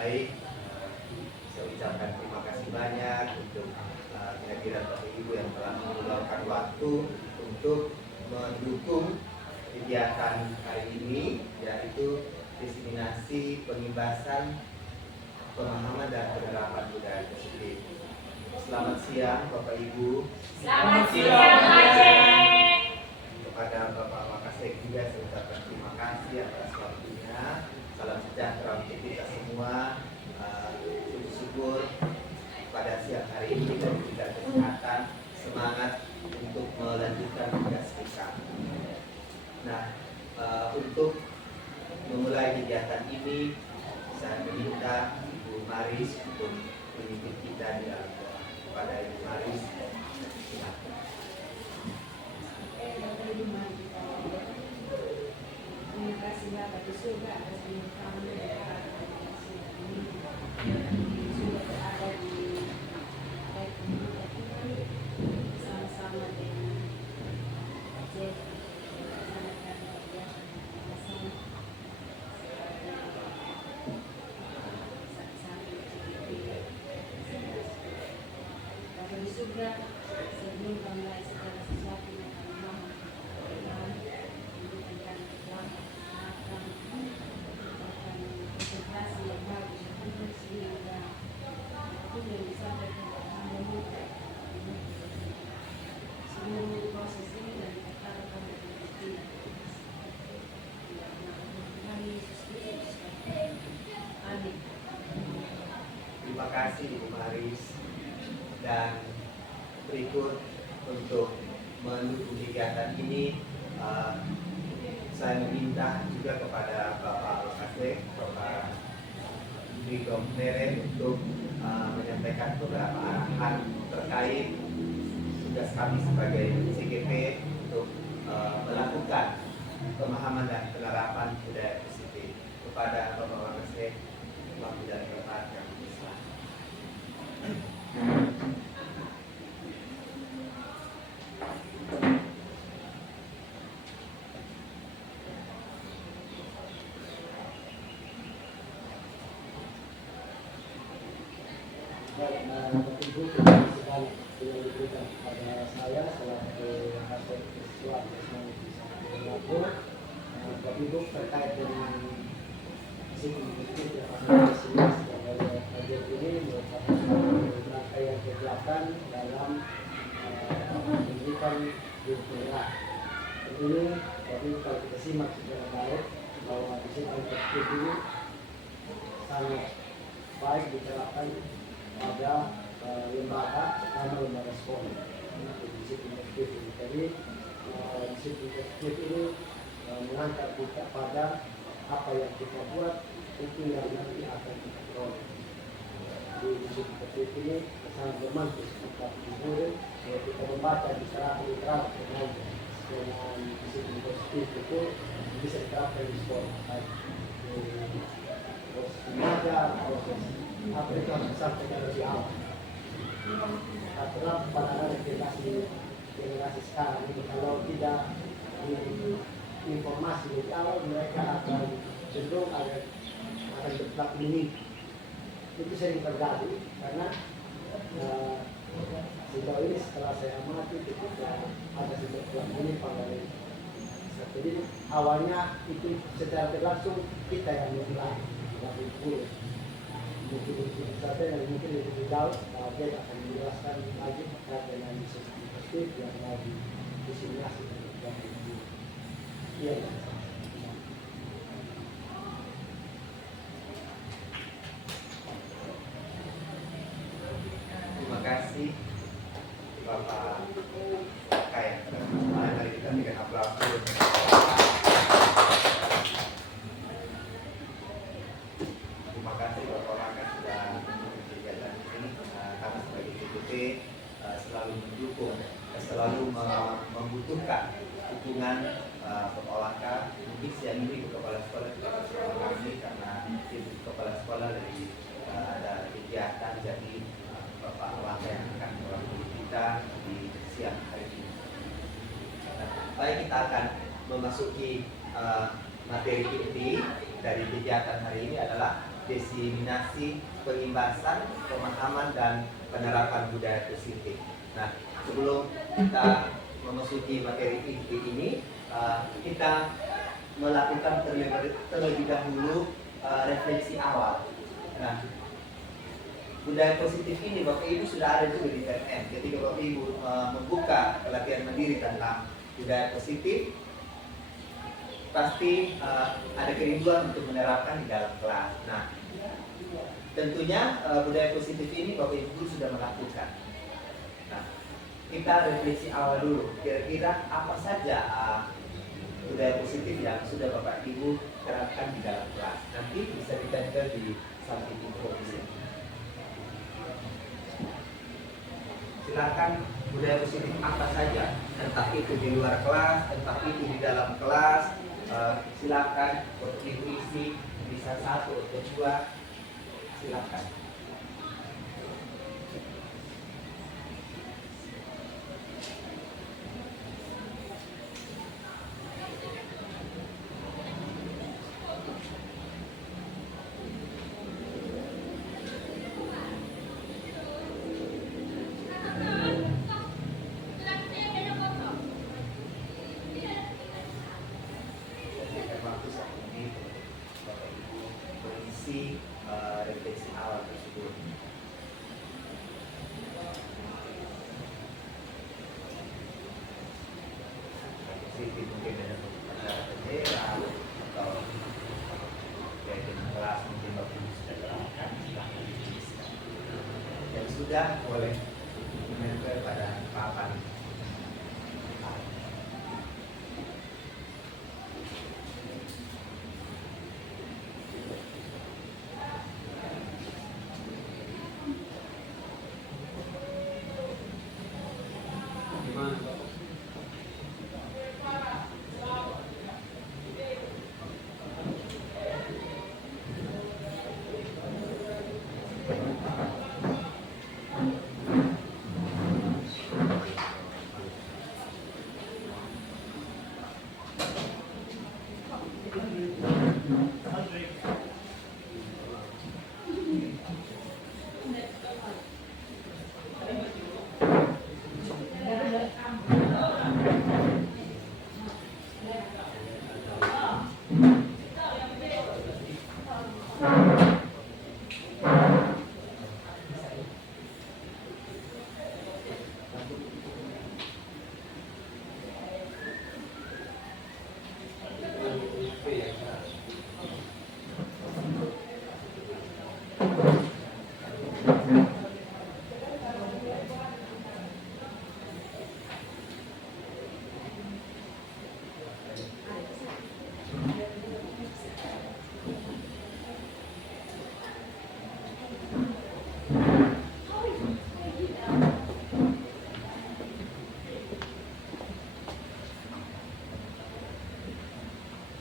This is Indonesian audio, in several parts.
baik. Saya ucapkan terima kasih banyak untuk kehadiran Bapak Ibu yang telah meluangkan waktu untuk mendukung kegiatan hari ini, yaitu diseminasi pengimbasan pemahaman dan penerapan budaya positif. Selamat siang Bapak Ibu. Selamat siang Aceh. Kepada Bapak Wakasek juga saya ucapkan terima kasih atas waktunya. Salam sejahtera untuk kita semua. Syukur pada siang hari ini kita diberikan kesehatan, semangat untuk melanjutkan tugas kita. Nah, untuk memulai kegiatan ini, saya meminta Ibu Maris untuk memimpin kita di dalam doa. Kepada Ibu Maris, silakan. Terima kasih Bapak di surga atas kami ini sudah berada di komunitas ini bersama-sama dengan Aceh Bapak di surga, sebelum memulai segala sesuatu yang kami mohon konsentrasi yang bagus sehingga itu yang disampaikan seluruh proses ini dan dikatakan tidak. Amin. Terima kasih Ibu Maris. Dan berikut untuk mendukung kegiatan ini, saya meminta juga kepada Bapak Wakasek, Bapak Brigom Neren untuk menyampaikan beberapa arahan terkait tugas kami sebagai CGP untuk melakukan pemahaman dan penerapan budaya positif. Kepada Bapak Wakasek, waktu dan tempat kami persilakan. Bapak Ibu, terima kasih banyak yang diberikan kepada saya selaku hasil siswa di Singapura. Bapak Ibu, terkait dengan psikologi yang akan disimulasi sebagai kajian ini merupakan rangkaian kegiatan dalam pendidikan kultural. Ini Bapak Ibu kalau kita simak secara baik bahwa psikologi ini sangat baik diterapkan pada lembaga terutama lembaga sekolah. Disiplin efektif ini. Jadi disiplin efektif ini mengangkat kita pada apa yang kita buat itu yang nanti akan kita peroleh. Di disiplin efektif ini sangat bermanfaat kita guru kita membaca literatur dengan disiplin efektif itu bisa diterapkan di sekolah. Baik proses belajar, proses apa itu harus disampaikan lebih awal. Karena pada generasi sekarang ini kalau tidak informasi lebih awal mereka akan cenderung akan berkelak mini. Itu sering terjadi karena sejauh ini setelah saya amati ketika ada berkelak mini pada jadi awalnya itu secara langsung kita yang memulai lebih dulu. Mungkin saja yang mungkin lebih jauh, dia akan menjelaskan lagi terkait dengan disiplin positif yang mau disimulasi dan iya. Terima kasih Bapak Kaya. Mari kita berikan aplaus. Terima kasih Bapak Wakas sudah mendukung kegiatan ini. Kami sebagai CGP selalu mendukung, selalu membutuhkan dukungan Bapak Wakas. Mungkin siang ini kepala sekolah juga bersama kami karena ibu kepala sekolah dari ada kegiatan, jadi Bapak Wakas yang akan mewakili kita di siang hari ini. Baik, kita akan memasuki materi inti dari kegiatan hari ini adalah diseminasi, pengimbasan, pemahaman, dan penerapan budaya positif. Nah, sebelum kita memasuki materi inti ini, kita melakukan terlebih dahulu refleksi awal. Nah, budaya positif ini Bapak Ibu sudah ada juga di PNM. Ketika Bapak Ibu membuka pelatihan mandiri tentang budaya positif, pasti ada kerinduan untuk menerapkan di dalam kelas. Nah, tentunya budaya positif ini Bapak Ibu sudah melakukan. Nah, kita refleksi awal dulu. Kira-kira apa saja budaya positif yang sudah Bapak Ibu terapkan di dalam kelas? Nanti bisa ditempel di samping info di sini. Silakan, budaya positif apa saja, entah itu di luar kelas, entah itu di dalam kelas. Silakan kontribusi, bisa 1 atau 2, silakan. Refleksi awal tersebut. Positif mungkin ada acara bendera atau kayak dengan kelas mungkin Bapak Ibu sudah terapkan, silahkan dituliskan. Dan sudah boleh menempel pada papan.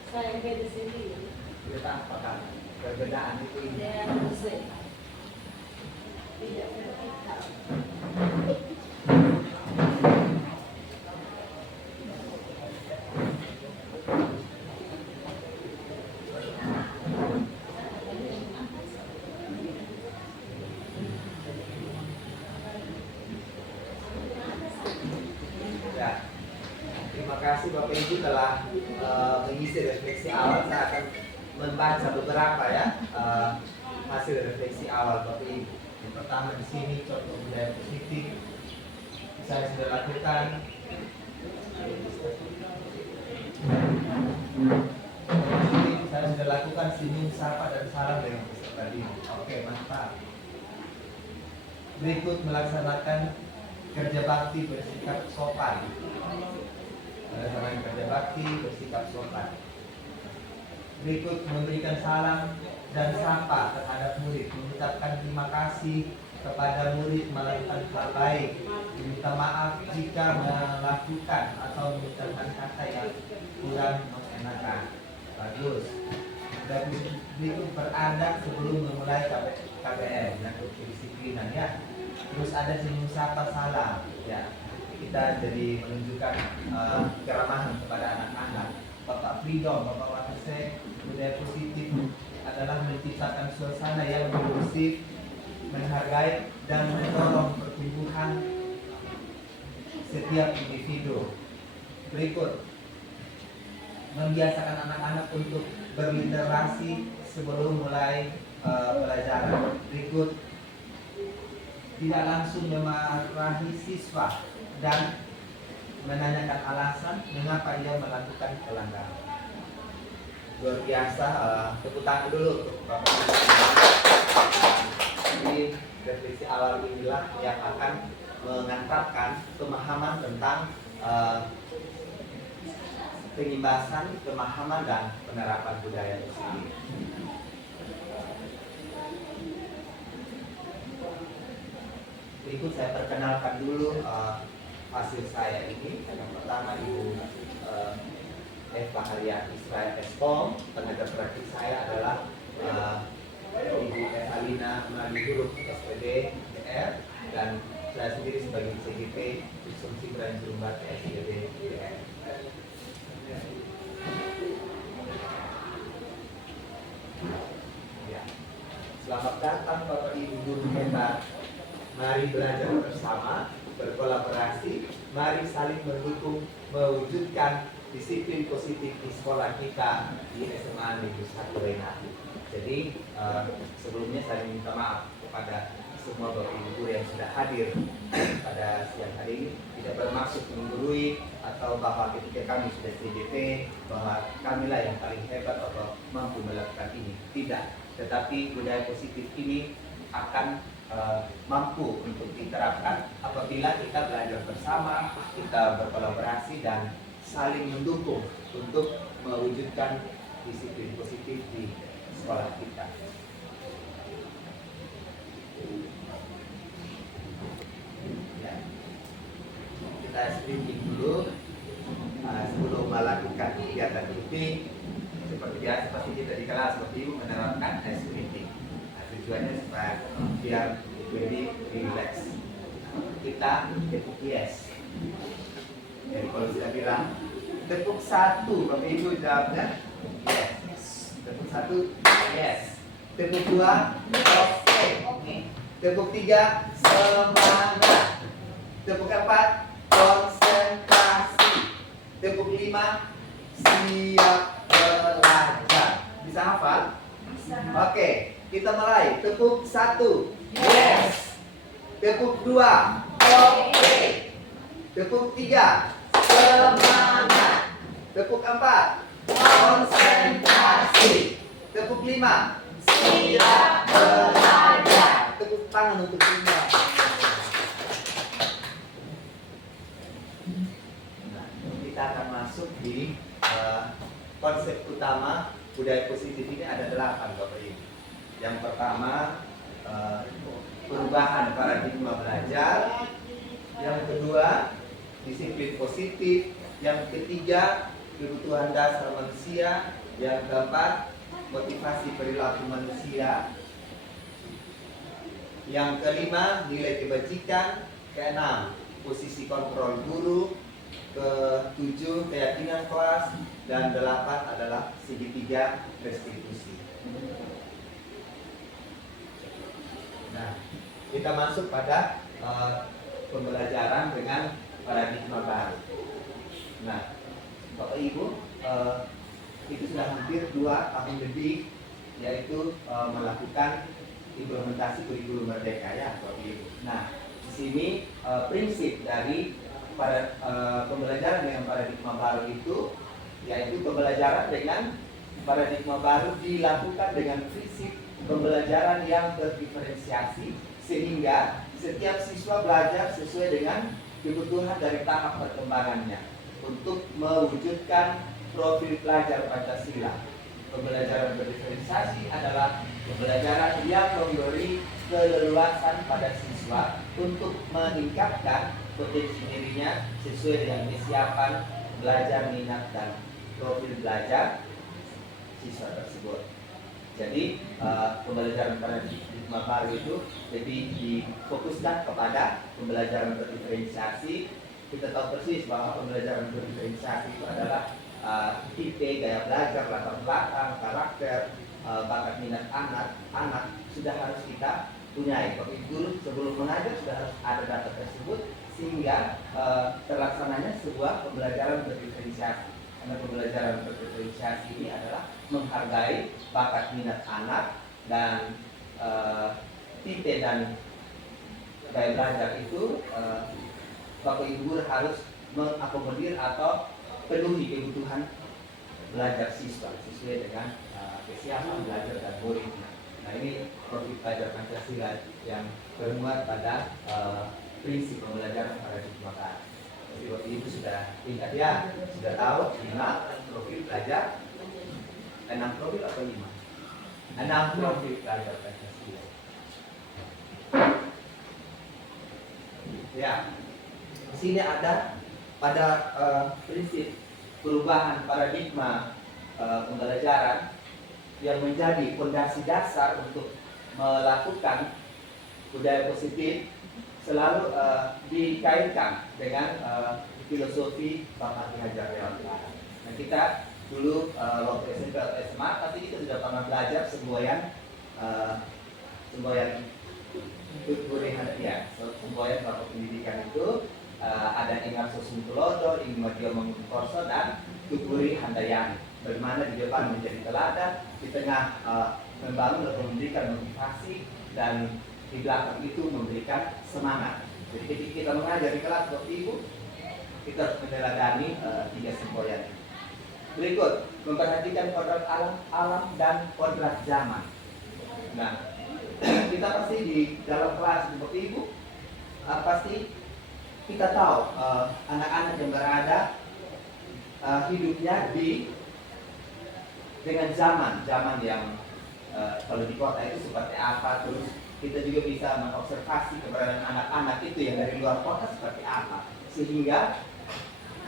Saya beda sendiri. Kita apakah perbedaan itu ini? Dia musik. Tidak vertikal. Ya, terima kasih Bapak Ibu telah mengisi refleksi awal. Saya akan membaca beberapa ya hasil refleksi awal Bapak Ibu. Yang pertama di sini contoh budaya positif saya sudah lakukan. Saya sudah lakukan senyum, sapa, dan salam dengan peserta didik. Oke, mantap. Berikut melaksanakan kerja bakti bersikap sopan. Melaksanakan kerja bakti bersikap sopan. Berikut memberikan salam dan sapa terhadap murid, mengucapkan terima kasih kepada murid melakukan hal baik, meminta maaf jika melakukan atau mengucapkan kata yang kurang mengenakan. Bagus. Dan berikut beradab sebelum memulai KBM, yang kedisiplinan ya. Terus ada senyum sapa salam ya. Kita jadi menunjukkan keramahan kepada anak-anak. Bapak Freedom, Bapak Wakasek, budaya positif adalah menciptakan suasana yang kondusif, menghargai dan mendorong pertumbuhan setiap individu. Berikut, membiasakan anak-anak untuk berliterasi sebelum mulai pelajaran. Berikut, tidak langsung memarahi siswa dan menanyakan alasan mengapa ia melakukan pelanggaran. Luar biasa, tepuk tangan dulu untuk Bapak Ibu. Jadi refleksi awal inilah yang akan mengantarkan pemahaman tentang pengimbasan, pemahaman dan penerapan budaya itu sendiri. Berikut saya perkenalkan dulu hasil saya ini. Yang pertama Ibu Eva Haryati Israel Eskom. Tenaga praktik saya adalah Ibu Evalina melalui huruf SPD DR, dan saya sendiri sebagai CGP Subsumsi Beran Jurumbat SPD DR. Ya. Selamat datang Bapak Ibu guru hebat. Mari belajar bersama, berkolaborasi, mari saling mendukung, mewujudkan disiplin positif di sekolah kita di SMA Negeri 1 Renat. Jadi sebelumnya saya minta maaf kepada semua Bapak Ibu guru yang sudah hadir pada siang hari ini. Tidak bermaksud menggurui atau bahwa ketika kami sudah CJP bahwa kamilah yang paling hebat atau mampu melakukan ini. Tidak, tetapi budaya positif ini akan mampu untuk diterapkan apabila kita belajar bersama, kita berkolaborasi dan saling mendukung untuk mewujudkan disiplin positif di sekolah kita. Ya. Kita screening dulu sebelum melakukan kegiatan meeting. Seperti biasa pasti kita di kelas Bapak Ibu menerapkan screening. Tujuannya supaya biar lebih relax. Kita tepuk yes. Jadi kalau saya bilang tepuk 1, Bapak Ibu jawabnya yes. Tepuk 1, yes. Tepuk 2, oke. Tepuk 3, semangat. Tepuk 4, konsentrasi. Tepuk 5, siap belajar. Bisa hafal? Bisa. Oke. Kita mulai. Tepuk 1, yes. Tepuk 2, oke. Tepuk 3, semangat. Tepuk 4, konsentrasi. Tepuk 5, siap belajar. Tepuk tangan untuk semua. Nah, kita akan masuk di konsep utama budaya positif ini ada 8 Bapak Ibu. Yang pertama, perubahan paradigma belajar. Yang kedua, disiplin positif. Yang ketiga, kebutuhan dasar manusia. Yang keempat, motivasi perilaku manusia. Yang kelima, nilai kebajikan. Keenam, posisi kontrol guru. Ketujuh, keyakinan kelas. Dan 8 adalah segitiga restitusi. Nah, kita masuk pada pembelajaran dengan paradigma baru. Nah, Bapak Ibu, itu sudah hampir 2 tahun lebih, yaitu melakukan implementasi kurikulum merdeka ya, Bapak Ibu. Nah, di sini prinsip dari pembelajaran dengan paradigma baru itu, yaitu pembelajaran dengan paradigma baru dilakukan dengan prinsip pembelajaran yang terdiferensiasi sehingga setiap siswa belajar sesuai dengan kebutuhan dari tahap perkembangannya untuk mewujudkan profil pelajar Pancasila. Pembelajaran berdiferensiasi adalah pembelajaran yang memberi keleluasan pada siswa untuk meningkatkan potensi dirinya sesuai dengan kesiapan belajar, minat, dan profil belajar siswa tersebut. Jadi pembelajaran paradigma baru itu lebih difokuskan kepada pembelajaran berdiferensiasi. Kita tahu persis bahwa pembelajaran berdiferensiasi itu adalah tipe, gaya belajar, latar belakang, karakter, bakat minat anak sudah harus kita punyai. Bagi guru sebelum mengajar sudah harus ada data tersebut sehingga terlaksananya sebuah pembelajaran berdiferensiasi. Karena pembelajaran berdiferensiasi ini adalah menghargai bakat minat anak dan tipe dan gaya belajar itu Bapak Ibu guru harus mengakomodir atau penuhi kebutuhan belajar siswa sesuai dengan kesiapan belajar dan muridnya. Nah, ini profil belajar Pancasila yang bermuat pada prinsip pembelajaran pada Dikmaka. Jadi Bapak Ibu sudah ingat ya, sudah tahu 5 profil belajar, 6 profil atau 5? 6 profil belajar Pancasila. Ya, di sini ada pada prinsip perubahan paradigma pembelajaran yang menjadi fondasi dasar untuk melakukan budaya positif selalu dikaitkan dengan filosofi Bapak Ki Hajar Dewantara. Nah, kita dulu waktu SMP atau SMA pasti kita sudah pernah belajar semboyan kekurangan ya, semboyan Bapak Pendidikan itu ada Ingat Sosuntulodo, Ingmadio Mengkorso dan Tukuri Handayani. Bagaimana di depan menjadi teladan, di tengah membangun dan memberikan motivasi, dan di belakang itu memberikan semangat. Jadi ketika kita mengajar di kelas Bapak Ibu, kita harus meneladani 3 semboyan. Berikut, memperhatikan kodrat alam dan kodrat zaman. Nah, kita pasti di dalam kelas Bapak Ibu pasti kita tahu anak-anak yang berada hidupnya dengan zaman yang kalau di kota itu seperti apa. Terus kita juga bisa mengobservasi keberadaan anak-anak itu yang dari luar kota seperti apa, sehingga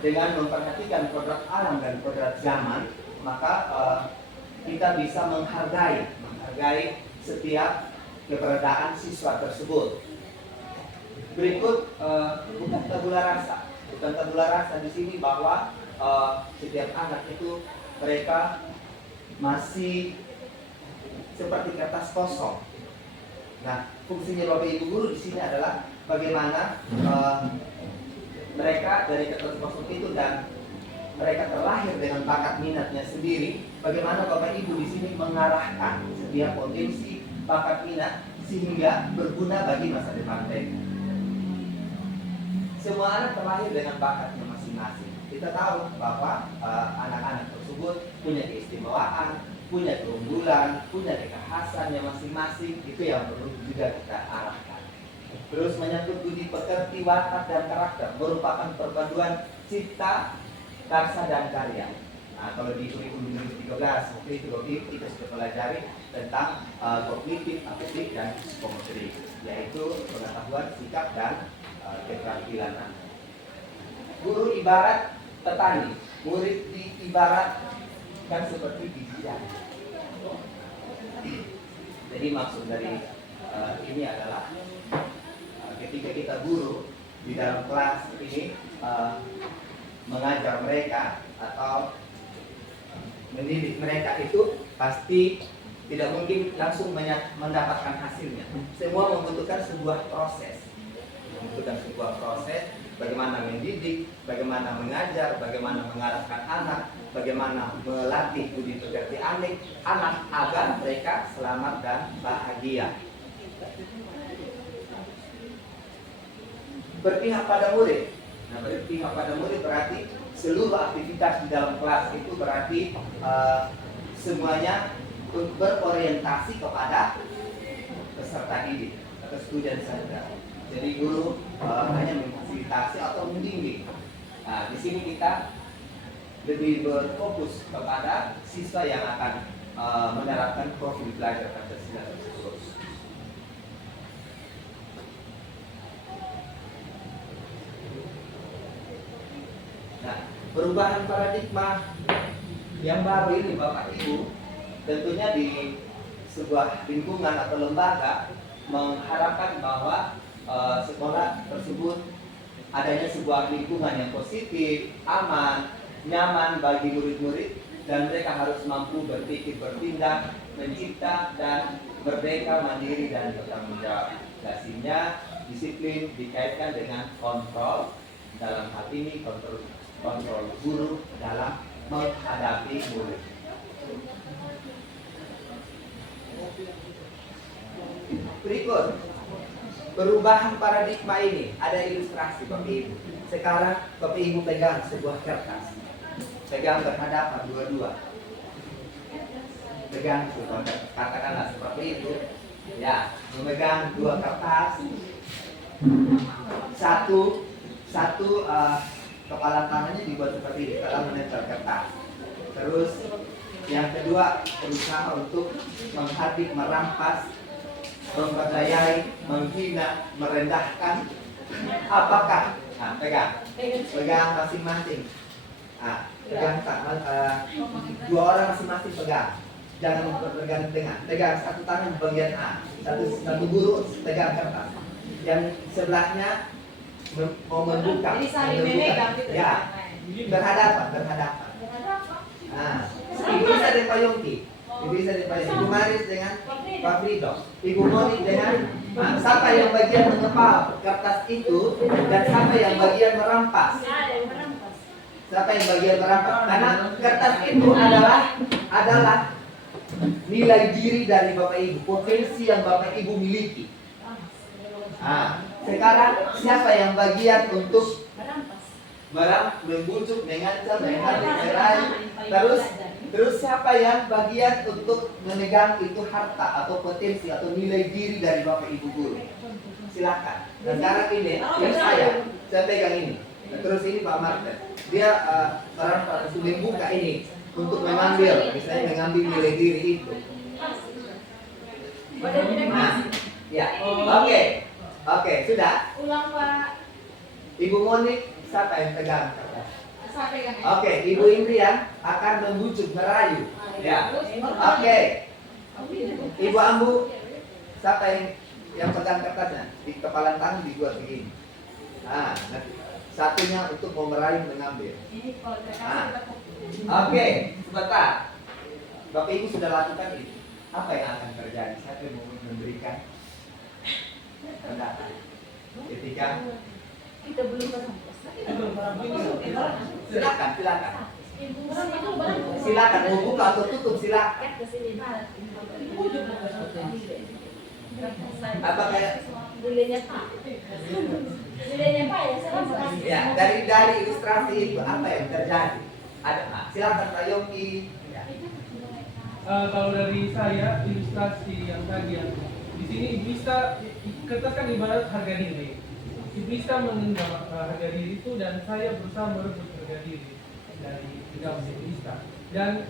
dengan memperhatikan kodrat alam dan kodrat zaman, maka kita bisa menghargai setiap keberadaan siswa tersebut. Berikut bukan tabula rasa. Bukan tabula rasa di sini bahwa setiap anak itu mereka masih seperti kertas kosong. Nah, fungsinya Bapak Ibu guru di sini adalah bagaimana mereka dari kertas kosong itu dan mereka terlahir dengan bakat minatnya sendiri. Bagaimana Bapak Ibu di sini mengarahkan setiap potensi bakat minat sehingga berguna bagi masa depan mereka. Semua anak terlahir dengan bakatnya masing-masing. Kita tahu bahwa anak-anak tersebut punya keistimewaan, punya keunggulan, punya kekhasannya masing-masing. Itu yang perlu juga kita arahkan. Terus menyangkut budi pekerti, watak, dan karakter merupakan perpaduan cipta, karsa, dan karya. Nah, kalau di kurikulum 2013 waktu itu kita sudah pelajari tentang kognitif, afektif, dan psikomotorik, yaitu pengetahuan, sikap, dan keterampilan anak. Guru ibarat petani, murid diibaratkan seperti bijian. Jadi maksud dari ini adalah ketika kita guru di dalam kelas ini mengajar mereka atau mendidik mereka itu pasti tidak mungkin langsung mendapatkan hasilnya. Semua membutuhkan sebuah proses. Bagaimana mendidik, bagaimana mengajar, bagaimana mengarahkan anak, bagaimana melatih budi pekerti anak agar mereka selamat dan bahagia. Berpihak pada murid. Nah, berpihak pada murid berarti seluruh aktivitas di dalam kelas itu berarti semuanya berorientasi kepada peserta didik atau student center. Jadi guru hanya memfasilitasi atau membimbing. Nah, di sini kita lebih berfokus kepada siswa yang akan menerapkan profil belajar Pancasila tersebut. Nah, perubahan paradigma yang baru ini Bapak Ibu tentunya di sebuah lingkungan atau lembaga mengharapkan bahwa sekolah tersebut adanya sebuah lingkungan yang positif, aman, nyaman bagi murid-murid dan mereka harus mampu berpikir, bertindak, mencipta, dan merdeka, mandiri, dan bertanggung jawab. Hasilnya, disiplin dikaitkan dengan kontrol, dalam hal ini kontrol guru dalam menghadapi murid. Berikut perubahan paradigma ini, ada ilustrasi Bapak Ibu. Sekarang Bapak Ibu pegang sebuah kertas, pegang berhadapan dua-dua, pegang sebuah kertas. Katakanlah seperti itu, ya, memegang dua kertas, satu kepala tangannya dibuat seperti ini dalam menempel kertas. Terus yang kedua berusaha untuk menghardik, merampas, memperdayai, menghina, merendahkan. Apakah? Nah, pegang masing-masing. Nah, pegang dua orang masing-masing pegang. Jangan bergandengan. Pegang satu tangan bagian A, satu guru pegang kertas. Yang sebelahnya mau membuka. Jadi saling memegang gitu. Ya, berhadapan. Nah, Ibu Isa dan Pak Yongki. Ibu Maris dengan Pak Frido. Ibu Moni dengan siapa yang bagian mengepal kertas itu dan siapa yang bagian merampas. Siapa yang bagian merampas? Karena kertas itu adalah nilai diri dari Bapak Ibu, potensi yang Bapak Ibu miliki. Nah, sekarang siapa yang bagian untuk membujuk, mengancam, menghardik, meraih? Terus siapa yang bagian untuk memegang itu harta atau potensi atau nilai diri dari Bapak Ibu guru? Silakan. Dan sekarang ini saya pegang ini. Terus ini Pak Martin, dia merampas untuk membuka ini untuk mengambil, misalnya mengambil nilai diri itu. Nah, ya, oke, sudah. Ulang Pak. Ibu Monik, siapa yang pegang? Saya pegang. Oke, Ibu Indrian akan membujuk, merayu. Ya, oke. Ibu Ambu, siapa yang pegang kertasnya? Di kepala tangan dibuat begini. Nah, satunya untuk mau merayu, mengambil. Ini kalau Nah. kita Oke, sebentar. Bapak Ibu sudah lakukan ini. Apa yang akan terjadi? Siapa yang mau memberikan pendapat? Ketika kita belum merampas. silakan. Ibu Silakan mau buka atau tutup, silakan. Apa kayak Bulenya Pak. Bulenya Pak ya, saya makasih. ya dari ilustrasi itu apa yang terjadi? Ada, silakan Pak Yongki. Ya. Kalau dari saya ilustrasi yang tadi ya, di sini bisa kertas kan ibarat harga diri. Bisa mengenal harga diri itu dan saya berusaha merebut harga diri dari dalam Bisa. Dan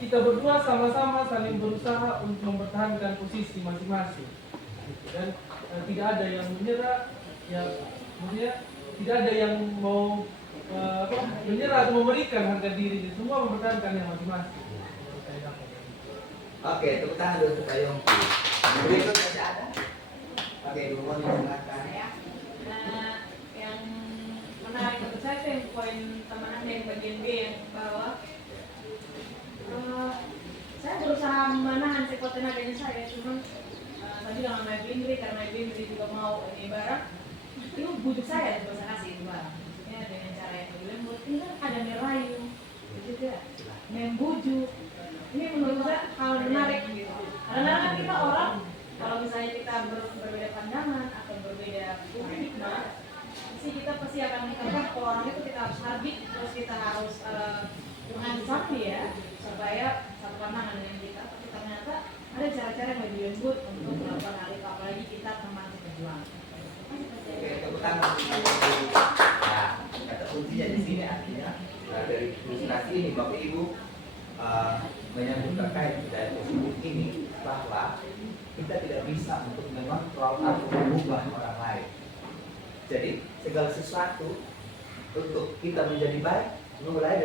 kita berdua sama-sama saling berusaha untuk mempertahankan posisi masing-masing. Dan tidak ada yang menyerah, ya maksudnya tidak ada yang mau menyerah atau memberikan harga diri. Semua mempertahankan yang masing-masing. Oke, tepuk tangan dulu untuk Pak Yongki. Berikut masih ada? Oke, Ibu Moni silakan. Nah, yang menarik untuk saya itu yang poin teman Anda yang bagian B yang bawah. Saya berusaha menahan sekuat tenaganya saya, cuman tadi dengan Ibu Indri, karena Ibu Indri juga mau ini barang, itu bujuk saya untuk saya kasih itu barang. Ya, dengan cara yang lebih lembut, ini kan ada merayu, juga membujuk. Ini menurut saya hal menarik gitu. Karena kan kita orang, kalau misalnya kita berbeda pandangan atau berbeda paradigma, pasti kita pasti akan menganggap kalau orang itu kita harus hardik, terus kita harus mengancam dia supaya satu pandangan dengan kita. Tapi ternyata ada cara-cara yang lebih lembut untuk melakukan hal itu, apalagi kita teman seperjuangan. Oke, tepuk tangan. Ya, kata kuncinya di sini artinya dari ilustrasi ini Bapak Ibu menyambut terkait dari positif ini bahwa kita tidak bisa untuk mengontrol atau mengubah orang lain. Jadi segala sesuatu untuk kita menjadi baik mulai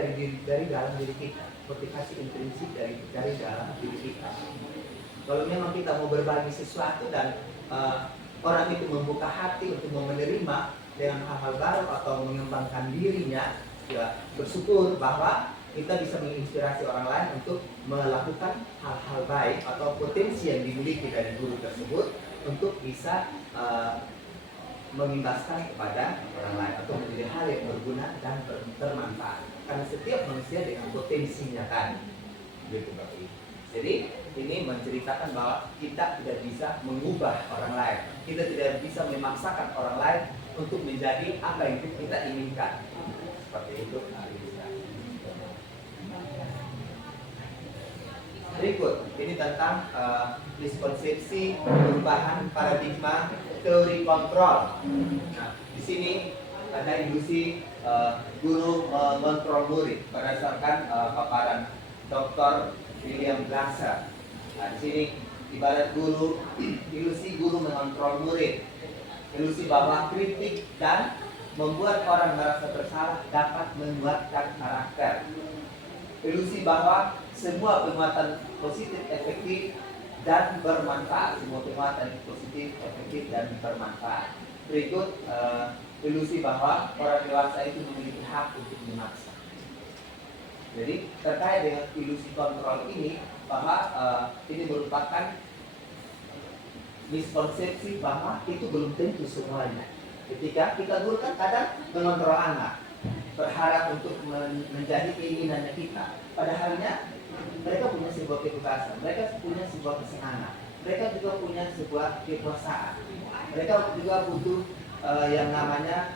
dari dalam diri kita, motivasi intrinsik dari dalam diri kita. Kalau memang kita mau berbagi sesuatu dan orang itu membuka hati untuk menerima dengan hal-hal baru atau mengembangkan dirinya, ya bersyukur bahwa kita bisa menginspirasi orang lain untuk melakukan hal-hal baik atau potensi yang dimiliki dari guru tersebut untuk bisa mengimbaskan kepada orang lain atau menjadi hal yang berguna dan bermanfaat. Karena setiap manusia dengan potensinya kan, gitu Bapak Ibu. Jadi ini menceritakan bahwa kita tidak bisa mengubah orang lain, kita tidak bisa memaksakan orang lain untuk menjadi apa yang kita inginkan. Seperti itu. Berikut ini tentang miskonsepsi perubahan paradigma teori kontrol. Nah, di sini ada ilusi guru mengontrol murid berdasarkan paparan Dr. William Glasser. Nah, di sini ibarat guru, ilusi guru mengontrol murid, ilusi bahwa kritik dan membuat orang merasa bersalah dapat menguatkan karakter, ilusi bahwa semua penguatan positif, efektif, dan bermanfaat. Semua penguatan positif, efektif, dan bermanfaat. Berikut ilusi bahwa orang dewasa itu memiliki hak untuk memaksa. Jadi terkait dengan ilusi kontrol ini, bahwa ini merupakan miskonsepsi bahwa itu belum tentu semuanya. Ketika kita dulu kan kadang mengontrol anak, berharap untuk menjadi keinginannya kita. Padahalnya mereka punya sebuah kebebasan, mereka punya sebuah kesenangan, mereka juga punya sebuah kekuasaan, mereka juga butuh yang namanya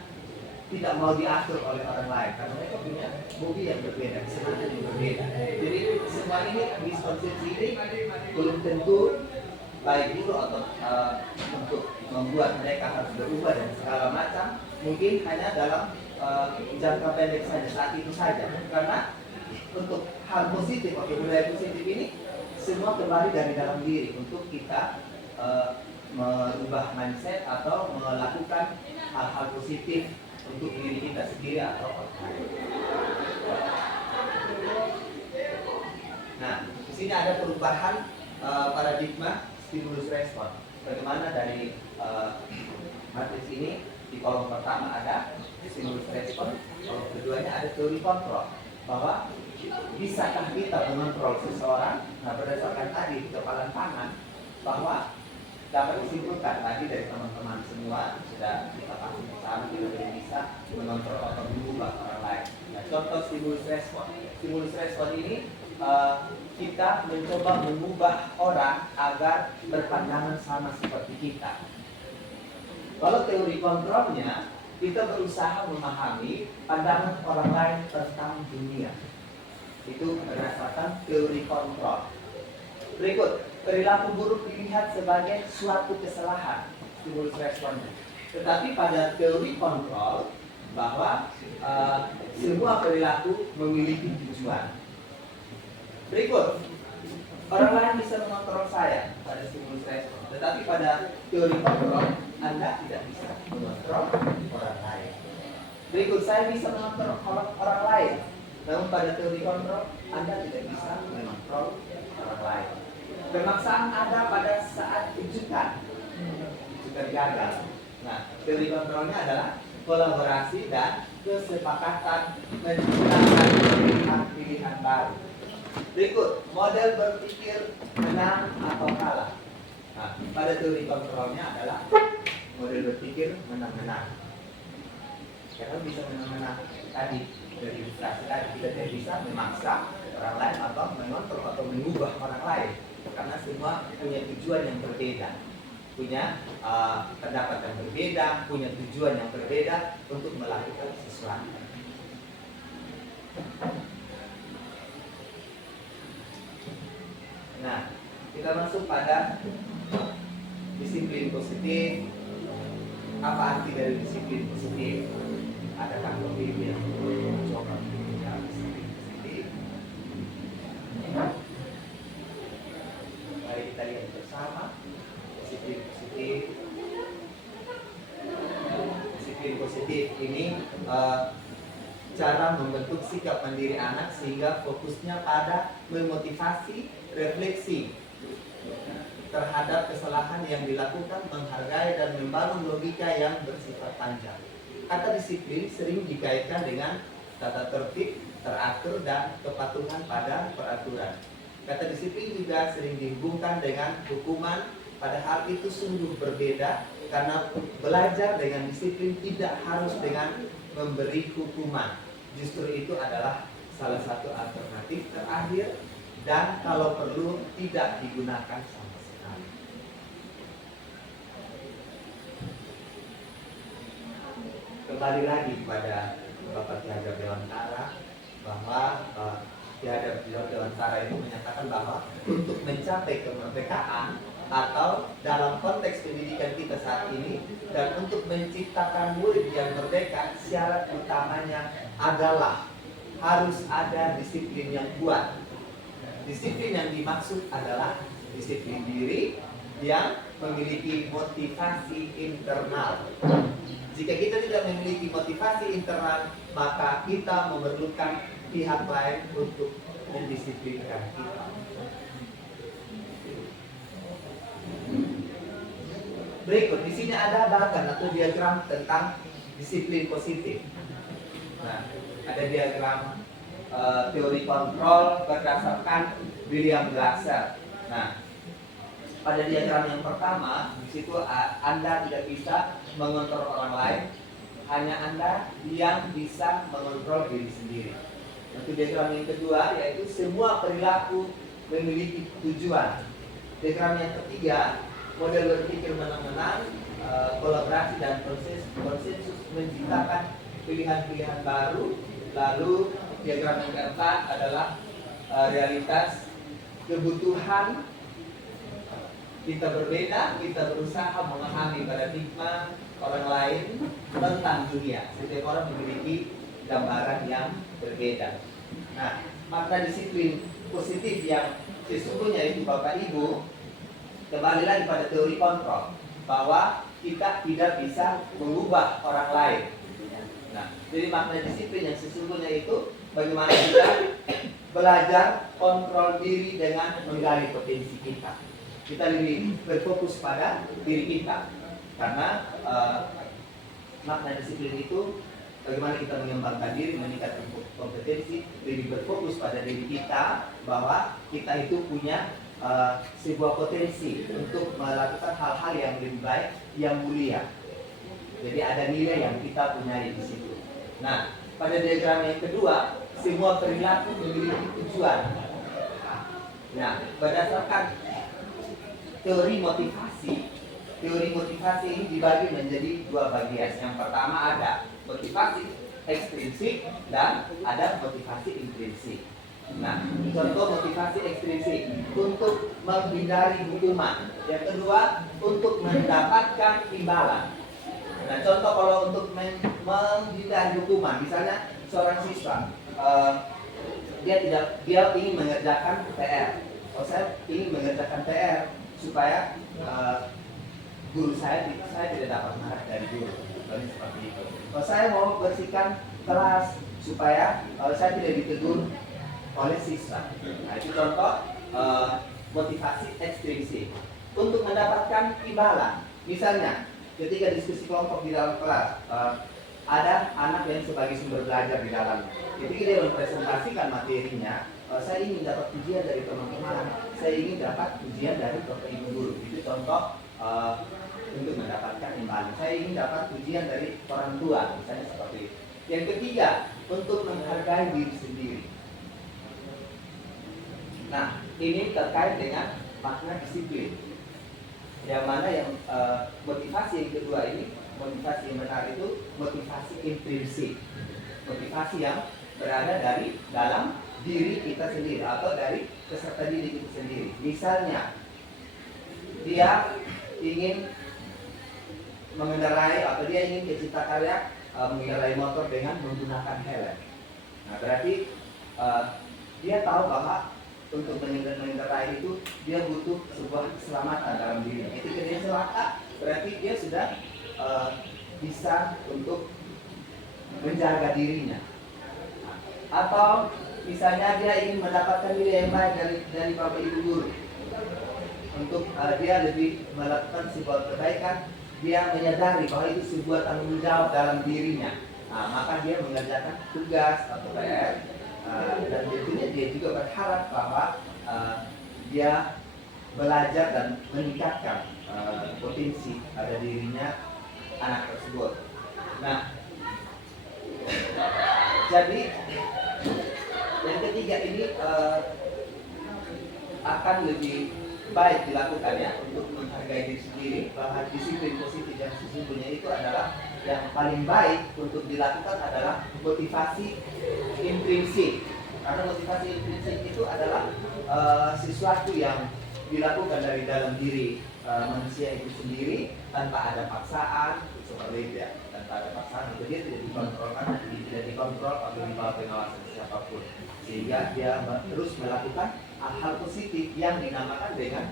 tidak mau diatur oleh orang lain karena mereka punya hobi yang berbeda, kesenangan yang berbeda. Jadi semua ini miskonsepsi ini belum tentu baik guru atau untuk membuat mereka harus berubah dan segala macam. Mungkin hanya dalam jangka pendek saja, saat itu saja. Karena untuk hal positif atau budaya positif ini semua kembali dari dalam diri untuk kita merubah mindset atau melakukan hal-hal positif untuk diri kita sendiri atau orang lain. Nah, di sini ada perubahan paradigma stimulus respon. Bagaimana dari matriks ini di kolom pertama ada stimulus respon, kolom keduanya ada teori kontrol. Bahwa bisakah kita mengontrol seseorang? Nah, berdasarkan tadi kepalan tangan, bahwa dapat disimpulkan tadi dari teman-teman semua sudah kita pahami bersama kita tidak bisa mengontrol atau mengubah orang lain. Nah, contoh stimulus respon. Stimulus respon ini kita mencoba mengubah orang agar berpandangan sama seperti kita. Kalau teori kontrolnya, kita berusaha memahami pandangan orang lain tentang dunia. Itu berdasarkan teori kontrol. Berikut, perilaku buruk dilihat sebagai suatu kesalahan, stimulus responnya. Tetapi pada teori kontrol, bahwa semua perilaku memiliki tujuan. Berikut, orang lain bisa mengontrol saya pada stimulus respon. Tetapi pada teori kontrol, Anda tidak bisa mengontrol orang lain. Berikut, saya bisa mengontrol orang lain. Namun pada teori kontrol, Anda tidak bisa mengontrol orang lain. Pemaksaan ada pada saat rujukan gagal. Nah, teori kontrolnya adalah kolaborasi dan kesepakatan menciptakan pilihan-pilihan baru. Berikut, model berpikir menang atau kalah. Nah, pada teori kontrolnya adalah model berpikir menang-menang. Karena bisa menang-menang tadi dari ilustrasi tadi, kita tidak bisa memaksa orang lain atau mengontrol atau mengubah orang lain. Karena semua punya tujuan yang berbeda, punya pendapat yang berbeda, punya tujuan yang berbeda untuk melakukan sesuatu. Nah, kita masuk pada disiplin positif. Apa arti dari disiplin positif? Adakah Bapak yang mencoba mengenal disiplin positif? Mari kita lihat bersama disiplin positif. Disiplin positif ini cara membentuk sikap mandiri anak sehingga fokusnya pada memotivasi refleksi terhadap kesalahan yang dilakukan, menghargai dan membangun logika yang bersifat panjang. Kata disiplin sering dikaitkan dengan tata tertib, teratur, dan kepatuhan pada peraturan. Kata disiplin juga sering dihubungkan dengan hukuman, padahal itu sungguh berbeda karena belajar dengan disiplin tidak harus dengan memberi hukuman. Justru itu adalah salah satu alternatif terakhir dan kalau perlu tidak digunakan sama sekali. Kembali lagi kepada Bapak Ki Hajar Dewantara bahwa Ki Hajar Dewantara itu menyatakan bahwa untuk mencapai kemerdekaan atau dalam konteks pendidikan kita saat ini dan untuk menciptakan murid yang merdeka, syarat utamanya adalah harus ada disiplin yang kuat. Disiplin yang dimaksud adalah disiplin diri yang memiliki motivasi internal. Jika kita tidak memiliki motivasi internal, maka kita memerlukan pihak lain untuk mendisiplinkan kita. Berikut di sini ada bahkan atau diagram tentang disiplin positif. Nah, ada diagram teori kontrol berdasarkan William Glasser. Nah, pada diagram yang pertama, di situ Anda tidak bisa mengontrol orang lain, hanya Anda yang bisa mengontrol diri sendiri. Untuk diagram yang kedua, yaitu semua perilaku memiliki tujuan. Diagram yang ketiga, model berpikir menang-menang, kolaborasi dan konsensus menciptakan pilihan-pilihan baru. Lalu diagram yang keempat adalah realitas kebutuhan. Kita berbeda, kita berusaha memahami paradigma orang lain tentang dunia. Setiap orang memiliki gambaran yang berbeda. Nah, makna disiplin positif yang sesungguhnya itu Bapak Ibu, kembali lagi pada teori kontrol, bahwa kita tidak bisa mengubah orang lain. Nah, jadi makna disiplin yang sesungguhnya itu bagaimana kita belajar kontrol diri dengan menggali potensi kita. Kita lebih berfokus pada diri kita, karena makna disiplin itu bagaimana kita mengembangkan diri, meningkatkan kompetensi, lebih berfokus pada diri kita bahwa kita itu punya sebuah potensi untuk melakukan hal-hal yang lebih baik, yang mulia. Jadi ada nilai yang kita punya di situ. Nah, pada diagram yang kedua, semua perilaku memiliki tujuan. Nah, berdasarkan teori motivasi ini dibagi menjadi dua bagian. Yang pertama ada motivasi ekstrinsik dan ada motivasi intrinsik. Nah, contoh motivasi ekstrinsik untuk menghindari hukuman. Yang kedua untuk mendapatkan imbalan. Nah, contoh kalau untuk menghindari hukuman, misalnya seorang siswa dia ingin mengerjakan PR. Oh, saya ingin mengerjakan PR supaya guru saya tidak dapat marah dari guru. Seperti itu. Kalau saya mau bersihkan kelas supaya saya tidak ditegur oleh siswa. Nah, itu contoh motivasi ekstrinsik. Untuk mendapatkan imbalan, misalnya ketika diskusi kelompok di dalam kelas, ada anak yang sebagai sumber belajar di dalam. Ketika dia mempresentasikan materinya, saya ingin dapat pujian dari teman-teman, saya ingin dapat pujian dari Bapak Ibu guru. Itu contoh untuk mendapatkan imbalan. Saya ingin dapat pujian dari orang tua, misalnya seperti itu. Yang ketiga, untuk menghargai diri sendiri. Nah, ini terkait dengan makna disiplin. Yang mana yang motivasi yang kedua ini, motivasi yang benar itu motivasi intrinsik. Motivasi yang berada dari dalam diri kita sendiri atau dari peserta didik itu sendiri. Misalnya, dia ingin mengendarai atau dia ingin cipta karya mengendarai motor dengan menggunakan helm. Nah, berarti dia tahu bahwa untuk mengendarai itu dia butuh sebuah keselamatan dalam diri. Ketika dia celaka, berarti dia sudah bisa untuk menjaga dirinya. Atau misalnya dia ingin mendapatkan nilai yang baik dari Bapak Ibu guru. Untuk dia lebih melakukan sebuah kebaikan, dia menyadari bahwa itu sebuah tanggung jawab dalam dirinya. maka dia mengerjakan tugas atau PR, dan tentunya dia juga berharap bahwa dia belajar dan meningkatkan potensi pada dirinya anak tersebut. Nah, jadi yang ketiga ini akan lebih baik dilakukan ya untuk menghargai diri sendiri, bahwa disiplin positif yang sesungguhnya itu adalah yang paling baik untuk dilakukan adalah motivasi intrinsik. Karena motivasi intrinsik itu adalah sesuatu yang dilakukan dari dalam diri manusia itu sendiri tanpa ada paksaan, seperti itu ya, tanpa ada paksaan. Itu dia tidak dikontrol, karena tidak dikontrol atau di bawah pengawasan siapapun, sehingga dia terus melakukan hal-hal positif yang dinamakan dengan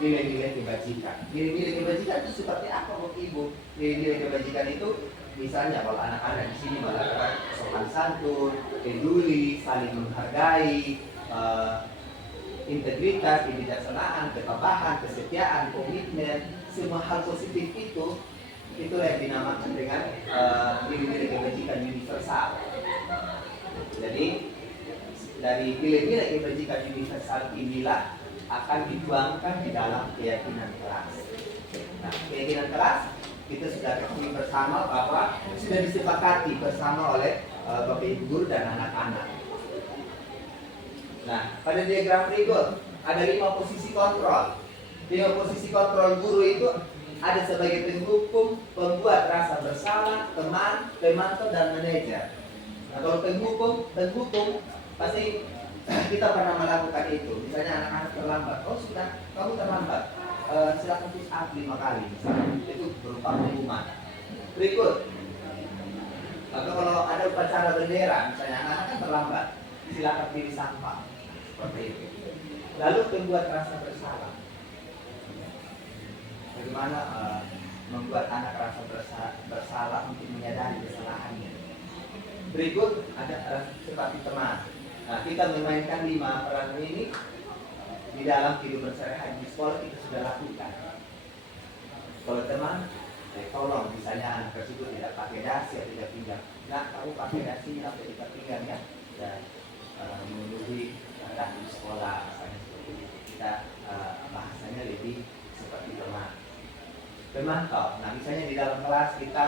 nilai-nilai kebajikan. Nilai-nilai kebajikan itu seperti apa, Bapak Ibu? Nilai-nilai kebajikan itu misalnya kalau anak-anak di sini melakukan sopan santun, peduli, saling menghargai, integritas, kebijaksanaan, ketabahan, kesetiaan, komitmen, semua hal positif itu yang dinamakan dengan nilai-nilai kebajikan universal. Jadi dari nilai-nilai kebajikan universal inilah akan dituangkan di dalam keyakinan kelas. Nah, keyakinan kelas kita sudah ketahui bersama bahwa sudah disepakati bersama oleh Bapak Ibu guru dan anak-anak. Nah, pada diagram berikut ada 5 posisi kontrol. 5 posisi kontrol guru itu ada sebagai penghukum, pembuat rasa bersalah, teman, pemantau, dan manajer. Nah, kalau penghukum pasti kita pernah melakukan itu. Misalnya anak-anak terlambat, oh sudah, kamu terlambat, silakan push up 5 kali, misalnya. Itu berupa pengumuman. Berikut, atau kalau ada upacara bendera, misalnya anak-anak terlambat, silakan pilih sampah, seperti itu. Lalu pembuat rasa bersalah. Bagaimana membuat anak rasa bersalah untuk menyadari kesalahannya. Berikut ada seperti teman. Nah, kita memainkan 5 peran ini di dalam kehidupan sehari-hari di sekolah kita sudah lakukan. Kalau teman, tolong misalnya anak tersebut tidak pakai dasi atau tidak pinggang. Nah, kamu pakai dasi atau tidak pinggang ya, dan memenuhi keadaan di sekolah, misalnya seperti itu. Kita bahasanya lebih seperti teman. Pemantau. Nah, misalnya di dalam kelas kita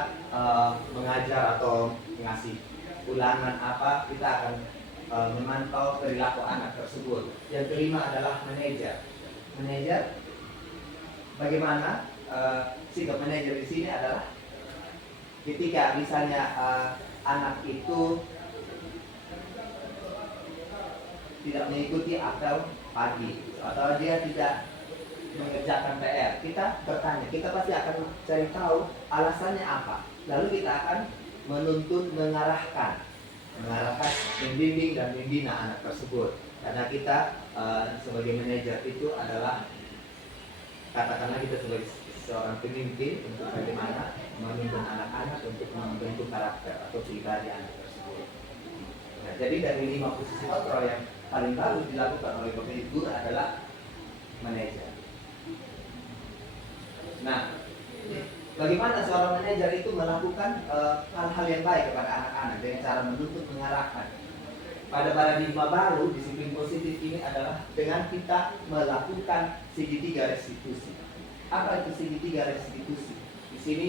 mengajar atau ngasih ulangan apa, kita akan memantau perilaku anak tersebut. Yang kelima adalah manajer. Manajer, bagaimana sikap manajer di sini adalah ketika misalnya anak itu tidak mengikuti apel pagi atau dia tidak mengerjakan PR, kita bertanya, kita pasti akan cari tahu alasannya apa. Lalu kita akan menuntun, mengarahkan, membimbing dan membina anak tersebut. Karena kita sebagai manajer itu adalah, katakanlah kita sebagai seorang pemimpin untuk bagaimana memimpin anak-anak untuk membentuk karakter atau pribadi anak tersebut. Nah, jadi dari 5 posisi kontrol yang paling baru dilakukan oleh Bapak Ibu adalah manajer. Nah, bagaimana seorang manajer itu melakukan hal-hal yang baik kepada anak-anak dengan cara menuntut, mengarahkan. Pada paradigma baru, disiplin positif ini adalah dengan kita melakukan segitiga restitusi. Apa itu segitiga restitusi? Di sini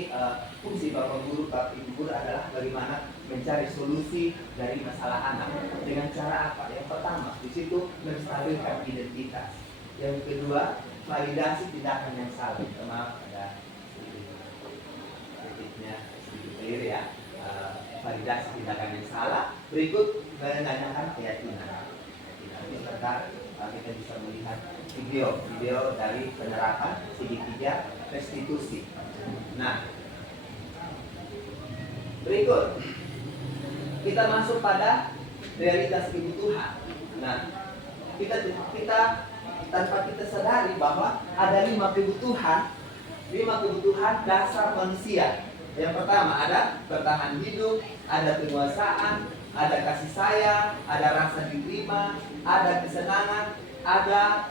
fungsi Bapak Guru, Bapak Ibu Guru adalah bagaimana mencari solusi dari masalah anak. Dengan cara apa? Yang pertama, di situ menstabilkan identitas. Yang kedua, validasi tindakan yang salah. Maaf, ada sedikitnya sedikit clear ya. Validasi tindakan yang salah. Berikut menanyakan keyakinan. Nanti sebentar kita bisa melihat video dari penerapan segitiga restitusi. Nah, berikut kita masuk pada realitas kebutuhan. Nah, kita tanpa kita sadari bahwa ada 5 kebutuhan dasar manusia. Yang pertama ada bertahan hidup, ada penguasaan, ada kasih sayang, ada rasa diterima, ada kesenangan, ada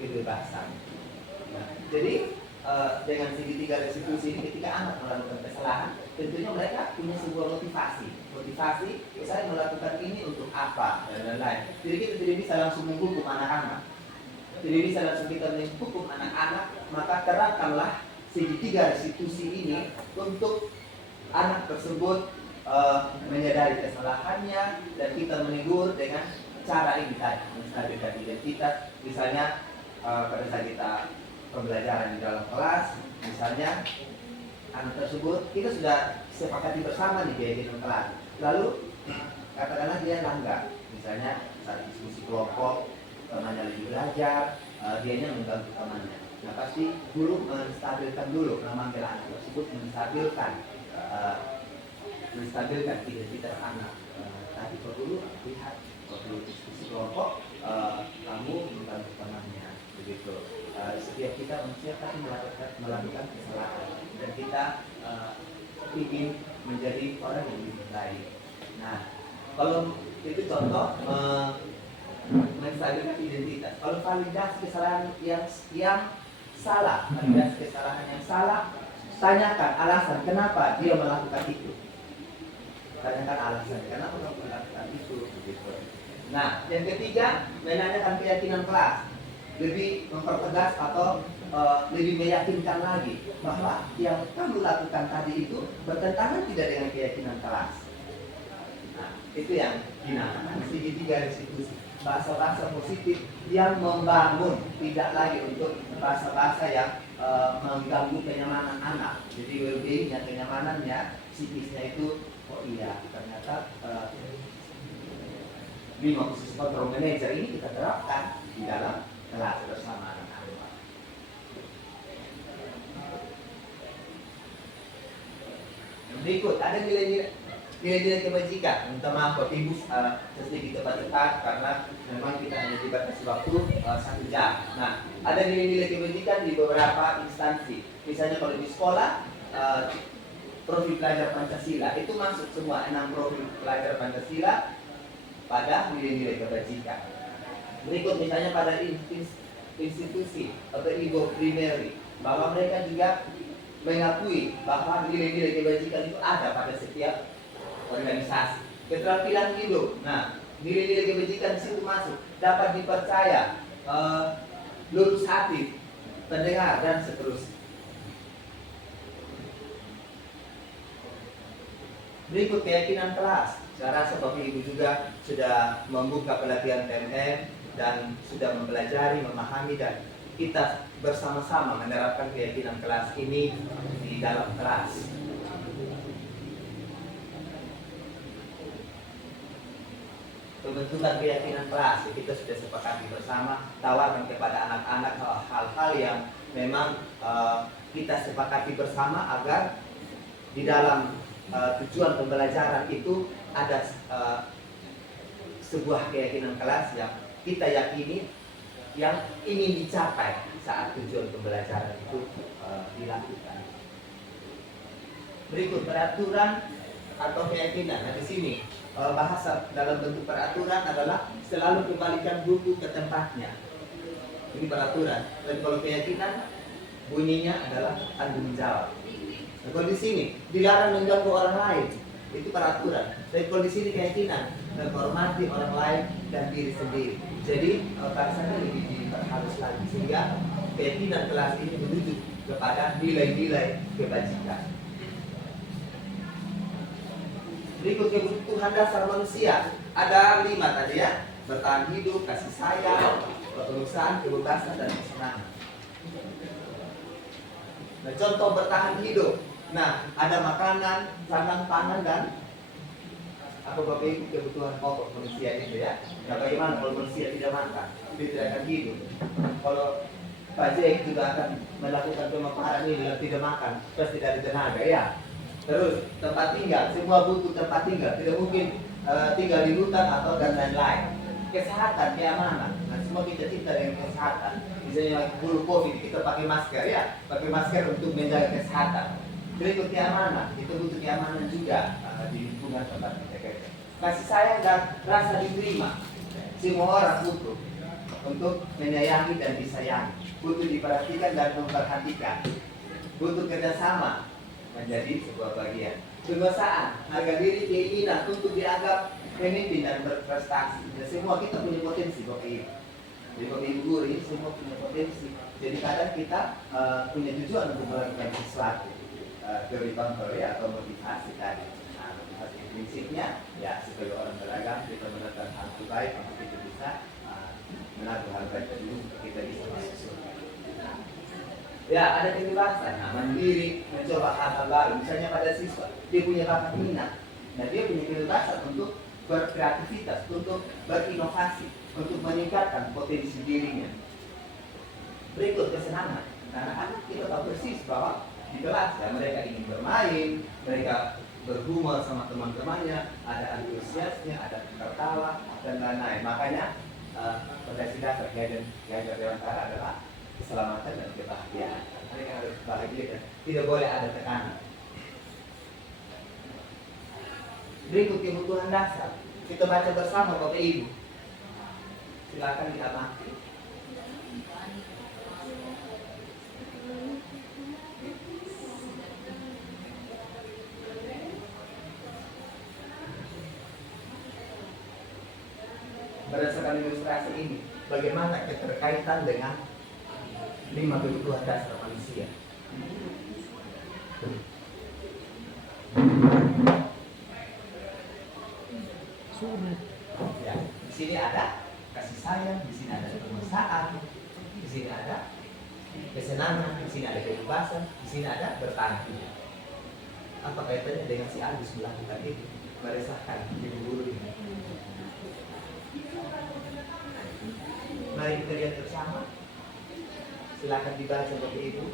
kebebasan. Nah, jadi dengan segitiga restitusi ini, ketika anak melakukan kesalahan, tentunya mereka punya sebuah motivasi. Saya melakukan ini untuk apa dan lain-lain. Jadi kita tidak bisa langsung menghukum anak-anak. Tidak bisa langsung kita menghukum anak-anak, maka terapkanlah segitiga restitusi ini untuk anak tersebut menyadari kesalahannya, dan kita menegur dengan cara ini tadi, menstabilkan identitas. Misalnya pada saat kita pembelajaran di dalam kelas, misalnya anak tersebut kita sudah sepakati bersama di keyakinan kelas, lalu katakanlah dia langgar, misalnya saat diskusi kelompok temannya lagi belajar, dianya mengganggu temannya. Nah, pasti guru menstabilkan dulu, memanggil anak tersebut, menstabilkan identitas anak. Tadi Pak Guru lihat waktu diskusi kelompok, kamu mengganggu temannya, begitu. Setiap kita manusia kan melakukan kesalahan, dan kita ingin menjadi orang yang lebih baik. Nah, kalau itu contoh menstabilkan identitas. Kalau validasi kesalahan yang salah, validasi kesalahan yang salah, tanyakan alasan kenapa dia melakukan itu. Tanyakan alasan kenapa kamu melakukan itu, begitu. Nah, yang ketiga, menanyakan keyakinan kelas. Lebih mempertegas atau lebih meyakinkan lagi bahwa yang kamu lakukan tadi itu bertentangan tidak dengan keyakinan kelas. Nah, itu yang dinamakan segitiga restitusi. Bahasa-bahasa positif yang membangun, tidak lagi untuk bahasa-bahasa yang mengganggu kenyamanan anak. Jadi well-beingnya, kenyamanannya, psikisnya itu, oh iya, ternyata 5 khusus kontrol manager ini kita terapkan di dalam kelas bersama anak-anak. Berikut ada nilai-nilai kebajikan. Minta maaf Bapak Ibu sedikit cepat-cepat karena memang kita hanya dibatasi waktu 1 jam. Nah, ada nilai-nilai kebajikan di beberapa instansi. Misalnya kalau di sekolah, profil pelajar Pancasila itu masuk semua 6 profil pelajar Pancasila pada nilai-nilai kebajikan. Berikut misalnya pada institusi atau ibu primary, bahwa mereka juga mengakui bahwa nilai-nilai kebajikan itu ada pada setiap organisasi. Keterampilan hidup, nah nilai-nilai kebajikan di situ masuk, dapat dipercaya, lurus hati, pendengar, dan seterusnya. Berikut keyakinan kelas. Saya rasa Bapak Ibu juga sudah membuka pelatihan TMM dan sudah mempelajari, memahami, dan kita bersama-sama menerapkan keyakinan kelas ini di dalam kelas. Pembentukan keyakinan kelas, kita sudah sepakati bersama, tawarkan kepada anak-anak hal-hal yang memang kita sepakati bersama agar di dalam tujuan pembelajaran itu ada sebuah keyakinan kelas yang kita yakini yang ingin dicapai saat tujuan pembelajaran itu dilakukan. Berikut peraturan atau keyakinan. Nah, di sini bahasa dalam bentuk peraturan adalah selalu kembalikan buku ke tempatnya. Ini peraturan. Dan kalau keyakinan bunyinya adalah tanggung jawab. Nah, kalau di sini dilarang mengganggu orang lain, itu peraturan. Tapi kalau di sini keyakinan, menghormati orang lain dan diri sendiri. Jadi bahasanya lebih diperhalus lagi sehingga keyakinan kelas ini menuju kepada nilai-nilai kebajikan. Berikut kebutuhan dasar manusia, ada 5 tadi ya: bertahan hidup, kasih sayang, ketulusan, kebebasan, dan kesenangan. Nah, contoh bertahan hidup. Nah, ada makanan, sandang, pangan, dan apa Bapak Ibu kebutuhan pokok manusia itu ya. Nah, bagaimana kalau manusia tidak makan? Dia tidak akan hidup. Kalau Pak Jek juga akan melakukan pemaparan ini dan tidak makan, pasti tidak ada tenaga ya. Terus tempat tinggal, semua butuh tempat tinggal. Tidak mungkin tinggal di hutan atau dan lain-lain. Kesehatan, keamanan. Nah, semua kita cinta dengan kesehatan. Misalnya dulu COVID kita pakai masker ya, pakai masker untuk menjaga kesehatan. Berikut keamanan, kita butuh keamanan juga di lingkungan tempat kita kerja. Kasih sayang dan rasa diterima, semua orang butuh. untuk menyayangi dan disayangi, butuh diperhatikan dan memperhatikan, butuh kerjasama menjadi sebuah bagian. Kedewasaan, harga diri, keinginan untuk dianggap pemimpin dan berprestasi. Dan semua kita punya potensi, Bapak Ibu. Jadi Bapak Ibu guru ini semua punya potensi. Jadi kadang kita punya tujuan untuk melakukan sesuatu, teori kontrol ya, atau motivasi tadi. Nah, motivasi prinsipnya ya sebagai orang beragam kita melakukan hal terbaik untuk kita bisa menaruh hal baik dulu untuk kita bisa masuk surga. Ya, ada kebebasan, mandiri, mencoba hal-hal baru. Misalnya pada siswa, dia punya bakat minat, dan dia punya kebebasan untuk berkreativitas, untuk berinovasi, untuk meningkatkan potensi dirinya. Berikut kesenangan, karena anak kita tahu persis bahwa di kelas ya mereka ingin bermain, mereka berhumor sama teman-temannya, ada antusiasnya, ada tertawa dan lain-lain. Makanya fondasi dasar Ki Hajar Dewantara adalah keselamatan dan kebahagiaan. Mereka harus bahagia dan tidak boleh ada tekanan. Berikut kebutuhan dasar. Kita baca bersama Bapak Ibu. Silakan diamati. Berdasarkan ilustrasi ini, bagaimana keterkaitan dengan 5 kebutuhan dasar manusia. Ya, di sini ada kasih sayang, di sini ada kemesraan, di sini ada kesenangan, di sini ada kebebasan, di sini ada bertahan hidup. Apa kaitannya dengan si Agus melakukan itu? Meresahkan ibu guru ini. Mari kita lihat bersama. Silakan dibaca Bapak Ibu.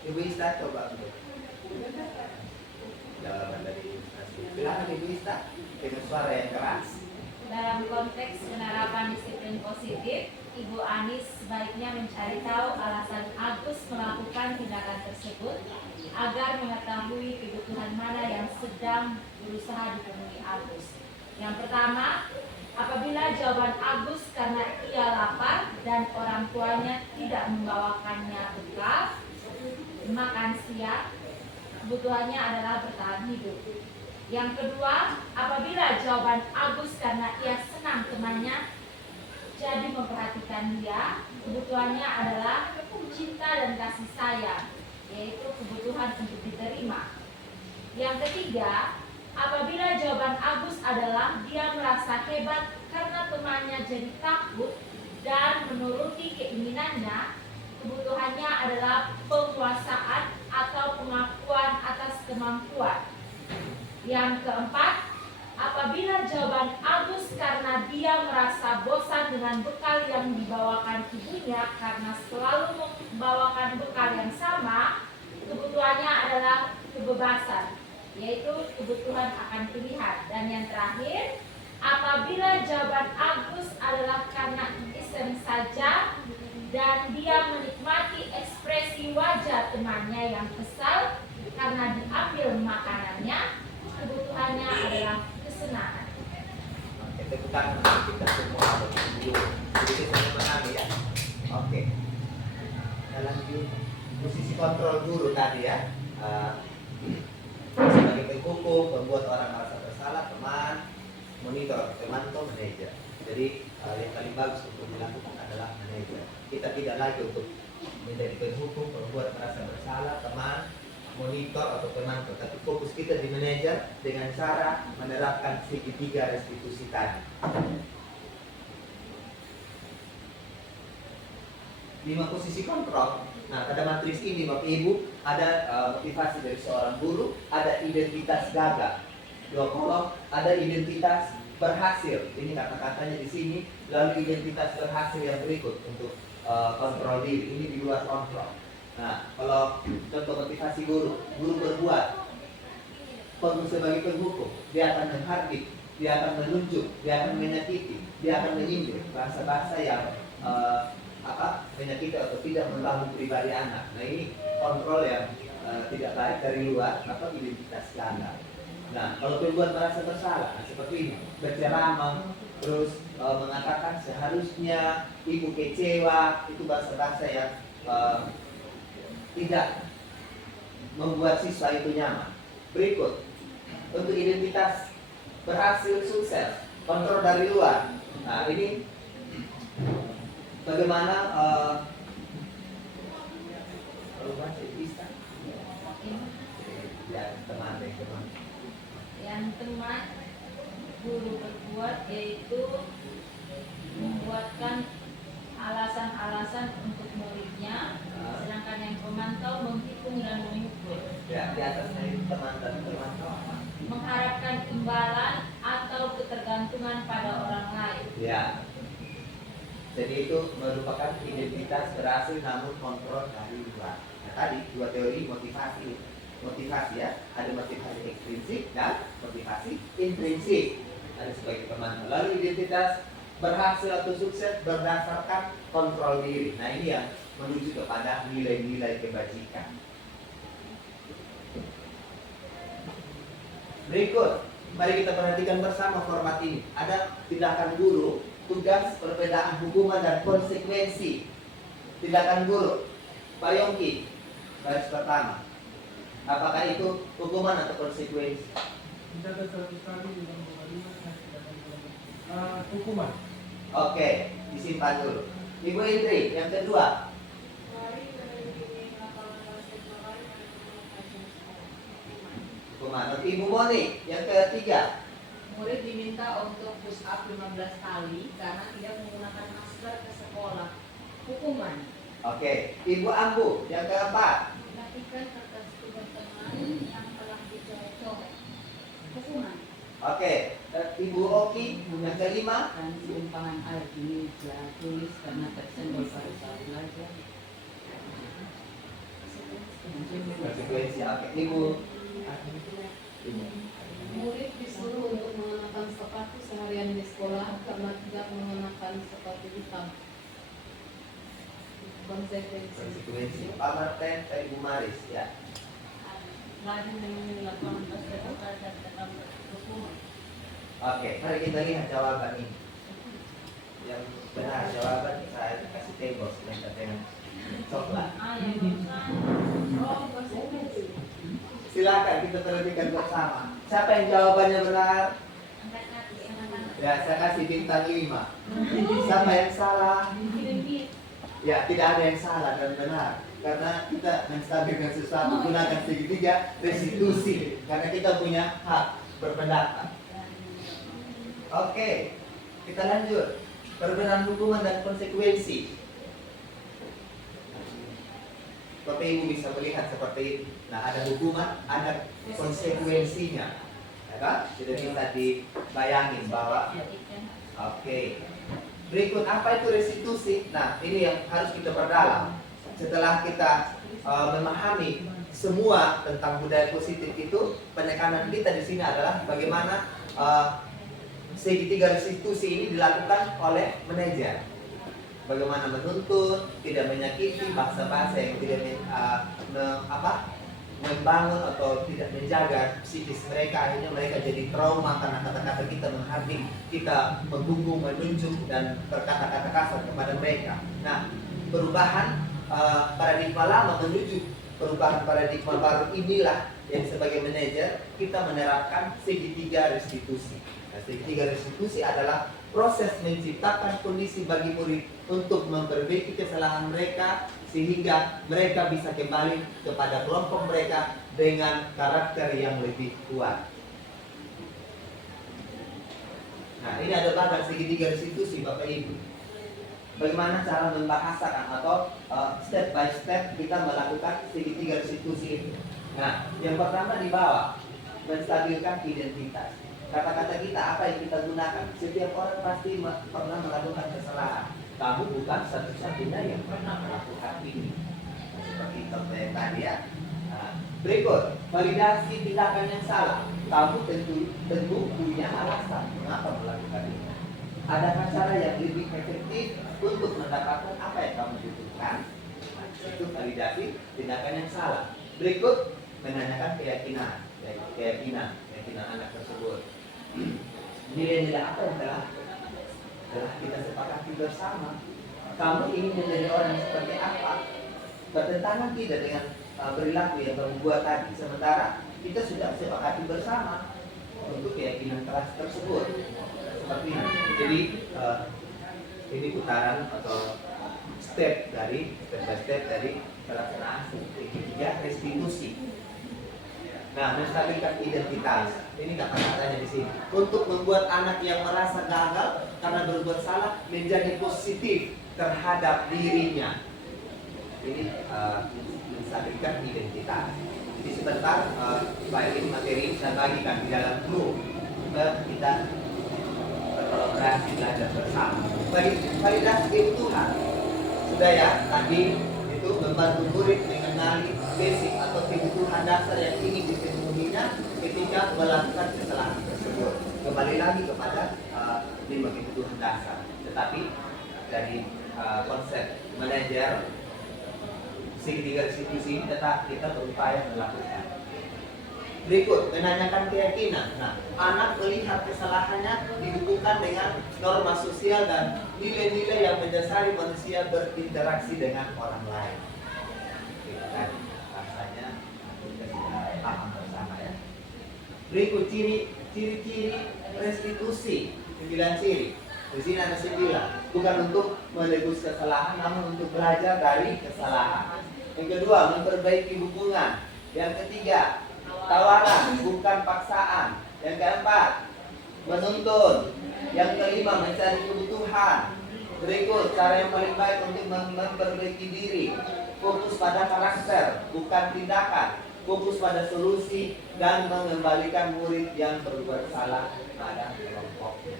Ibu Ista coba jawaban dari ilustrasi. Silakan Ibu Ista dengan suara yang keras. Dalam konteks penerapan disiplin positif, Ibu Anis sebaiknya mencari tahu alasan Agus melakukan tindakan tersebut agar mengetahui kebutuhan mana yang sedang berusaha dipenuhi Agus. Yang pertama, apabila jawaban Agus karena ia lapar dan orang tuanya tidak membawakannya bekal makan siang, kebutuhannya adalah bertahan hidup. Yang kedua, apabila jawaban Agus karena ia senang temannya jadi memperhatikan dia, kebutuhannya adalah cinta dan kasih sayang, yaitu kebutuhan untuk diterima. Yang ketiga, apabila jawaban Agus adalah dia merasa hebat karena temannya jadi takut dan menuruti keinginannya, kebutuhannya adalah penguasaan atau pengakuan atas kemampuan. Yang keempat, apabila jawaban Agus karena dia merasa bosan dengan bekal yang dibawakan ibunya karena selalu membawakan bekal yang sama, kebutuhannya adalah kebebasan, yaitu kebutuhan akan pilihan. Dan yang terakhir, apabila jawaban Agus adalah karena iseng saja dan dia menikmati ekspresi wajah temannya yang kesal karena diambil makanannya, kebutuhannya adalah kesenangan. Oke, tepuk tangan untuk kita semua Bapak Ibu. Jadi kita memahami ya. Oke. Dalam posisi kontrol guru tadi ya, sebagai penghukum, membuat orang merasa bersalah, teman, monitor, teman atau manajer. Jadi yang paling bagus untuk dilakukan adalah manajer. Kita tidak lagi untuk menjadi penghukum, membuat merasa bersalah, teman, monitor atau pemantau, tapi fokus kita di manajer dengan cara menerapkan segitiga restitusi tadi. 5 posisi kontrol. Nah, pada matriks ini Bapak Ibu ada motivasi dari seorang guru, ada identitas gagah. 2 kolom, ada identitas berhasil. Ini kata-katanya di sini. Lalu identitas berhasil yang berikut untuk kontrol diri. Ini di luar kontrol. Nah, kalau contoh motivasi guru berbuat sebagai penghukum, dia akan menghardik, dia akan menunjuk, dia akan menyakiti, dia akan menyindir, bahasa-bahasa yang menyakiti atau tidak membangun pribadi anak. Nah, ini kontrol yang tidak baik dari luar atau identitas ganda. Nah, kalau perempuan merasa bersalah, seperti ini, berceramah, terus mengatakan seharusnya ibu kecewa, itu bahasa-bahasa yang tidak membuat siswa itu nyaman. Berikut, untuk identitas berhasil sukses, kontrol dari luar. Nah, ini bagaimana Yang teman guru berbuat yaitu membuatkan alasan-alasan untuk muridnya, sedangkan yang pemantau menghitung dan mengukur. Ya, di atasnya itu teman dan termantau apa? Mengharapkan imbalan atau ketergantungan pada orang lain. Ya. Jadi itu merupakan identitas berhasil namun kontrol dari luar. Nah, tadi dua teori motivasi ya, ada motivasi ekstrinsik dan motivasi intrinsik. Ada sebagai teman. Lalu identitas berhasil atau sukses berdasarkan kontrol diri. Nah, ini yang menuju kepada nilai-nilai kebajikan. Berikut, mari kita perhatikan bersama format ini. Ada tindakan guru, tugas, perbedaan hukuman dan konsekuensi. Tindakan guru, Pak Yongki, baris pertama. Apakah itu hukuman atau konsekuensi? Mencatat 100 kali dengan hukuman. Oke, disimpan dulu. Ibu Indri, yang kedua. Hukuman. Ibu Moni, yang ketiga. Murid diminta untuk push up 15 kali karena tidak menggunakan masker ke sekolah. Hukuman. Oke, Ibu Ambu, yang keempat. Perhatikan kertas tugas teman yang telah dicoret. Hukuman. Oke, Ibu Oki, yang kelima. Kan simpangan air di meja tulis karena tersenggol pada saat belajar. Konsekuensi. Oke, Ibu. Murid disuruh untuk mengenakan sepatu seharian di sekolah karena tidak mengenakan sepatu hitam. Konsekuensi. Pak Marten, Ibu Maris, ya. Rajin dengan nilai 18 dan tetap hukuman. Oke, mari kita lihat jawaban ini. Yang benar jawaban saya kasih tebos dengan coklat. Yang barusan konsekuensi. Silakan kita perhatikan bersama. Siapa yang jawabannya benar? Angkat kaki, angkat tangan. Ya, saya kasih bintang 5. Siapa yang salah? Ya, tidak ada yang salah dan benar. Karena kita menstabilkan sesuatu gunakan segitiga restitusi. Karena kita punya hak berpendapat. Oke, kita lanjut. Perbedaan hukuman dan konsekuensi. Bapak Ibu bisa melihat seperti ini. Nah, ada hukuman, ada konsekuensinya. Ya kan? Tidak bisa dibayangin bahwa oke. Berikut, apa itu restitusi? Nah, ini yang harus kita perdalam. Setelah kita memahami semua tentang budaya positif itu, penekanan kita di sini adalah bagaimana segitiga restitusi ini dilakukan oleh manajer. Bagaimana menuntut, tidak menyakiti, bahasa-bahasa yang tidak membangun atau tidak menjaga psikis mereka. Akhirnya mereka jadi trauma karena kata-kata kita menghardik, kita menggungung, menunjuk dan berkata-kata kasar kepada mereka. Nah, perubahan paradigma lama menuju perubahan paradigma baru inilah yang sebagai manajer kita menerapkan segitiga restitusi. Nah, segitiga restitusi adalah proses menciptakan kondisi bagi murid untuk memperbaiki kesalahan mereka sehingga mereka bisa kembali kepada kelompok mereka dengan karakter yang lebih kuat. Nah, ini ada bagian segitiga restitusi Bapak Ibu. Bagaimana cara membahasakan atau step by step kita melakukan segitiga restitusi itu. Nah, yang pertama di bawah menstabilkan identitas. Kata-kata kita apa yang kita gunakan menggunakan, setiap orang pasti pernah melakukan kesalahan. Kamu bukan satu-satunya yang pernah melakukan ini. Seperti contoh yang tadi ya. Nah, berikut, validasi tindakan yang salah. Kamu tentu punya alasan mengapa melakukan ini. Adakah cara yang lebih efektif untuk mendapatkan apa yang kamu butuhkan? Nah, itu validasi tindakan yang salah. Berikut, menanyakan keyakinan anak tersebut. Nilai-nilai apa yang telah kita sepakati bersama? Kamu ingin menjadi orang yang seperti apa? Bertentangan tidak dengan perilaku yang kamu buat tadi. Sementara kita sudah sepakati bersama untuk keyakinan kelas tersebut. Seperti ini. Jadi ini putaran atau step by step dari pelaksanaan. Ketiga, restitusi. Nah, menstabilkan identitas. Ini kata-katanya di sini. Untuk membuat anak yang merasa gagal karena berbuat salah menjadi positif terhadap dirinya. Ini menstabilkan identitas. Jadi sebentar, file ini materi saya bagikan di dalam group. Kita berkolaborasi belajar bersama. Validasi kebutuhan. Sudah ya, tadi itu membantu murid mengenali basic atau kebutuhan dasar yang ingin dipenuhinya ketika melakukan kesalahan tersebut. Kembali lagi kepada 5 kebutuhan dasar. Tetapi dari konsep manajer segitiga restitusi ini tetap kita berupaya melakukan. Berikut, menanyakan keyakinan. Nah, anak melihat kesalahannya dihubungkan dengan norma sosial dan nilai-nilai yang mendasari manusia berinteraksi dengan orang lain. Kan, rasanya kita sudah paham bersama ya. Berikut ciri-ciri restitusi. 9 ciri. Di sini ada 9. Bukan untuk menebus kesalahan, namun untuk belajar dari kesalahan. Yang kedua, memperbaiki hubungan. Yang ketiga, tawaran bukan paksaan. Yang keempat, menuntun. Yang kelima, mencari kebutuhan. Berikut cara yang paling baik untuk memperbaiki diri. Fokus pada karakter, bukan tindakan. Fokus pada solusi dan mengembalikan murid yang berbuat salah pada kelompoknya.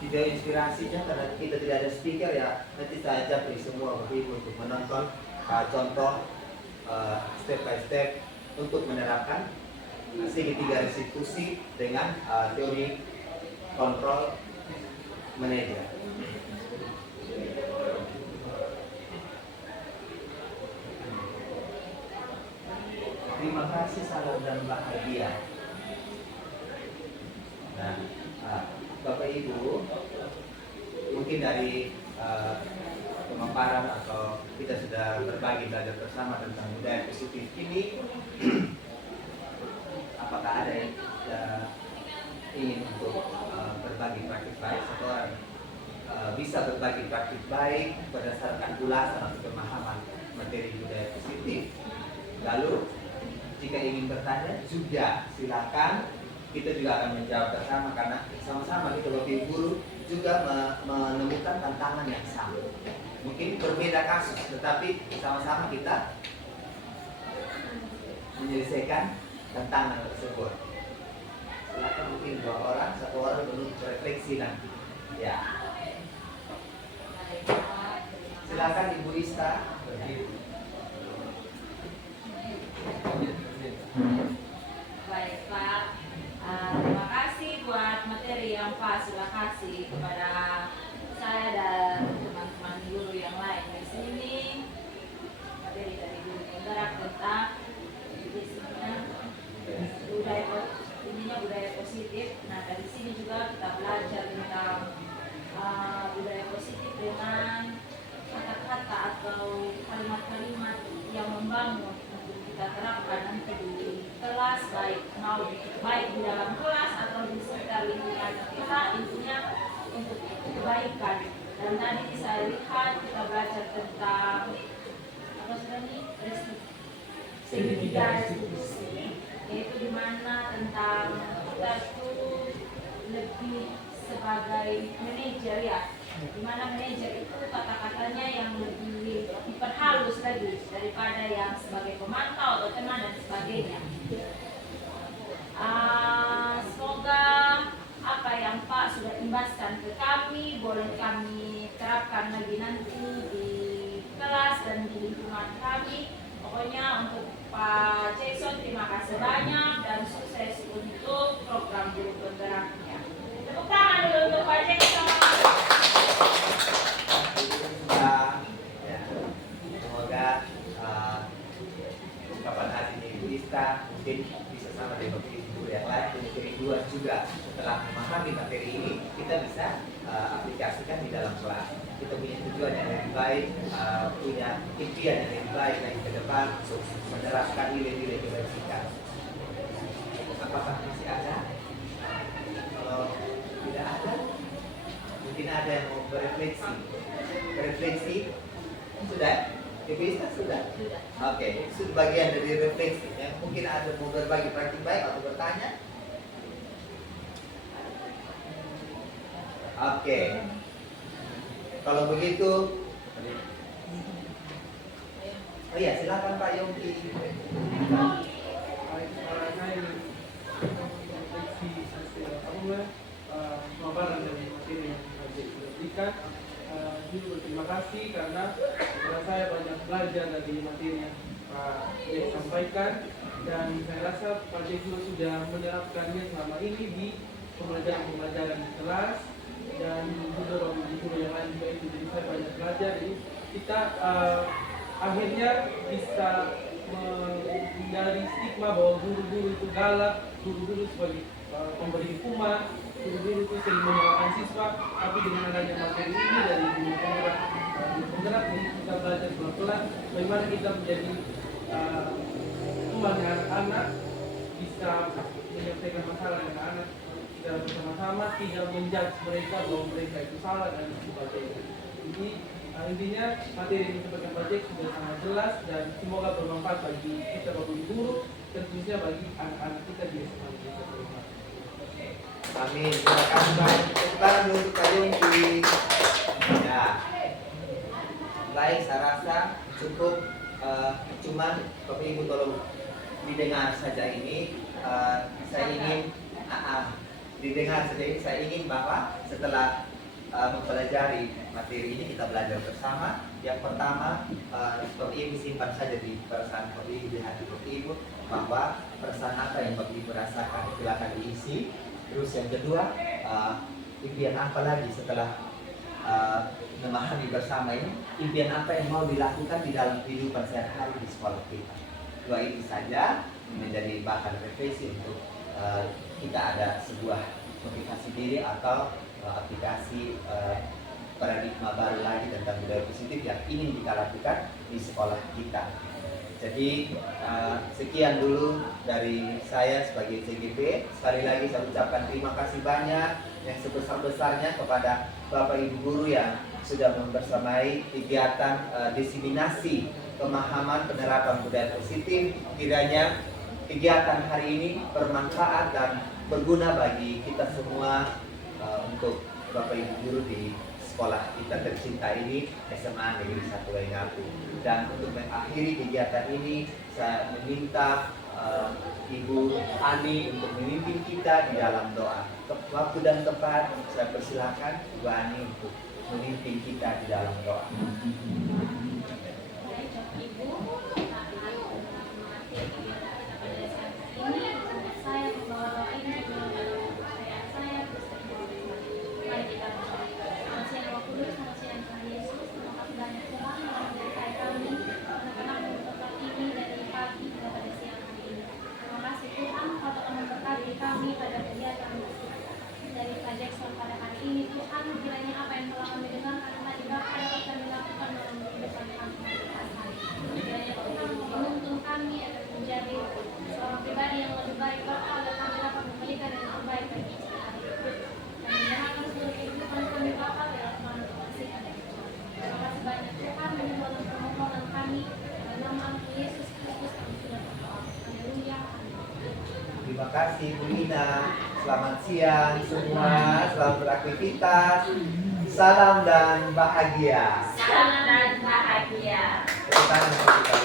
Video inspirasinya karena kita tidak ada speaker ya, nanti saya ajak di semua ibu untuk menonton contoh step by step untuk menerapkan segitiga restitusi dengan teori kontrol manajer. Terima kasih, salam dan bahagia. Nah, Bapak Ibu, mungkin dari pemaparan atau kita sudah berbagi belajar bersama tentang budaya positif ini, apakah ada yang ingin untuk berbagi praktik baik? Satu orang bisa berbagi praktik baik berdasarkan ulasan atau pemahaman materi budaya positif. Lalu jika ingin bertanya juga silakan, kita juga akan menjawab bersama karena sama-sama kita sebagai guru juga menemukan tantangan yang sama. Mungkin berbeda kasus, tetapi sama-sama kita menyelesaikan tantangan tersebut. Silakan mungkin 2 orang, 1 orang menurut refleksi nanti. Ya. Silakan Ibu Ista. Baik Pak, terima kasih buat materi yang Pak sudah kasih kepada saya dan teman-teman guru yang lain di sini. Materi dari guru penggerak tentang budaya positif. Nah, dari sini juga kita belajar tentang budaya positif dengan kata-kata atau kalimat-kalimat yang membangun untuk kita terapkan nanti di kelas, baik di dalam kelas atau di sekitar lingkungan kita, intinya untuk kebaikan. Dan tadi saya lihat kita belajar tentang apa sebenarnya restitusi, yaitu dimana tentang kita itu lebih sebagai manajer ya, dimana manajer itu kata-katanya yang lebih diperhalus lagi daripada yang sebagai pemantau atau teman dan sebagainya. Pokoknya untuk Pak Jackson terima kasih banyak dan sukses untuk program guru penggeraknya. Tepuk tangan dulu untuk Pak Jackson. Ya, semoga ungkapan hati Ibu Ista mungkin bisa sama dengan ibu yang lain, kedua juga setelah memahami materi ini kita bisa aplikasikan di dalam kelas. Kita punya tujuan yang lebih baik, punya impian yang lebih baik lagi ke depan untuk menerapkan nilai-nilai kebajikan. Apakah masih ada? Kalau tidak ada, mungkin ada yang mau berefleksi. Berefleksi sudah? Ibu Ista sudah? Sudah. Oke, itu bagian dari refleksi. Yang mungkin ada mau berbagi praktik baik atau bertanya? Oke. Kalau begitu, oh iya silakan Pak Yongki. Saya refleksi hasil pemaparan dari materi yang sudah berikan. Juga terima kasih karena saya banyak belajar dari materi yang Pak Jack sampaikan, dan saya rasa Pak Jack juga sudah menerapkannya selama ini di pembelajaran di kelas dan juga bagi guru yang lain juga itu. Jadi saya banyak belajar. Jadi kita akhirnya bisa menghindari stigma bahwa guru-guru itu galak, guru-guru sebagai pemberi hukuman, guru-guru itu sering menyalahkan siswa. Tapi dengan adanya materi ini dari guru penggerak ini kita belajar pelan-pelan bagaimana kita menjadi teman dengan anak-anak, bisa menyelesaikan masalah dengan anak kita bersama-sama, tidak menjudge mereka bahwa mereka itu salah dan sebagainya. Jadi intinya materi yang disampaikan Pak Jack sudah sangat jelas dan semoga bermanfaat bagi kita bagi guru dan khususnya bagi anak-anak kita di SMA kita. Amin. Terima kasih banyak. Tepuk tangan dulu untuk Pak Yongki. Ya. Baik, saya rasa cukup. Cuman Bapak Ibu tolong didengar saja ini. Saya ingin didengar saja ini. Saya ingin bahwa setelah mempelajari materi ini kita belajar bersama. Yang pertama, Bapak Ibu simpan saja di perasaan Bapak Ibu, di hati Bapak Ibu, bahwa perasaan apa yang Bapak Ibu rasakan silakan diisi. Terus yang kedua, impian apa lagi setelah memahami bersama ini, impian apa yang mau dilakukan di dalam kehidupan sehari-hari di sekolah kita. Dua itu saja menjadi bahan refleksi untuk kita ada sebuah motivasi diri atau aplikasi paradigma baru lagi tentang budaya positif yang ingin kita lakukan di sekolah kita. Jadi sekian dulu dari saya sebagai CGP. Sekali lagi saya ucapkan terima kasih banyak yang sebesar-besarnya kepada Bapak Ibu guru yang sudah membersamai kegiatan diseminasi pemahaman penerapan budaya positif. Kiranya kegiatan hari ini bermanfaat dan berguna bagi kita semua untuk Bapak Ibu guru di sekolah kita tercinta ini, SMA Negeri 1 Waingapu. Dan untuk mengakhiri kegiatan ini, saya meminta Ibu Ani untuk memimpin kita di dalam doa. Waktu dan tempat saya persilakan Ibu Ani untuk memimpin kita di dalam doa. Kami pada kegiatan dari Pak Jackson pada hari ini, Tuhan kiranya apa yang telah kami dengarkan tadi dapat kami lakukan dalam kehidupan kami hari-hari. Kiranya Tuhan menuntun kami agar menjadi seorang pribadi yang lebih baik, Bapak, agar kami dapat memberikan yang terbaik bagi kita. Dan menyerahkan seluruh kehidupan kami, Bapak, dalam Tuhan kasih. Terima kasih banyak Tuhan menurut permohonan kami dalam nama Yesus Kristus kami sudah berdoa. Haleluya. Terima kasih Bu Ina. Selamat siang semua. Selamat beraktivitas. Salam dan bahagia. Salam dan bahagia. Tepuk tangan untuk kita.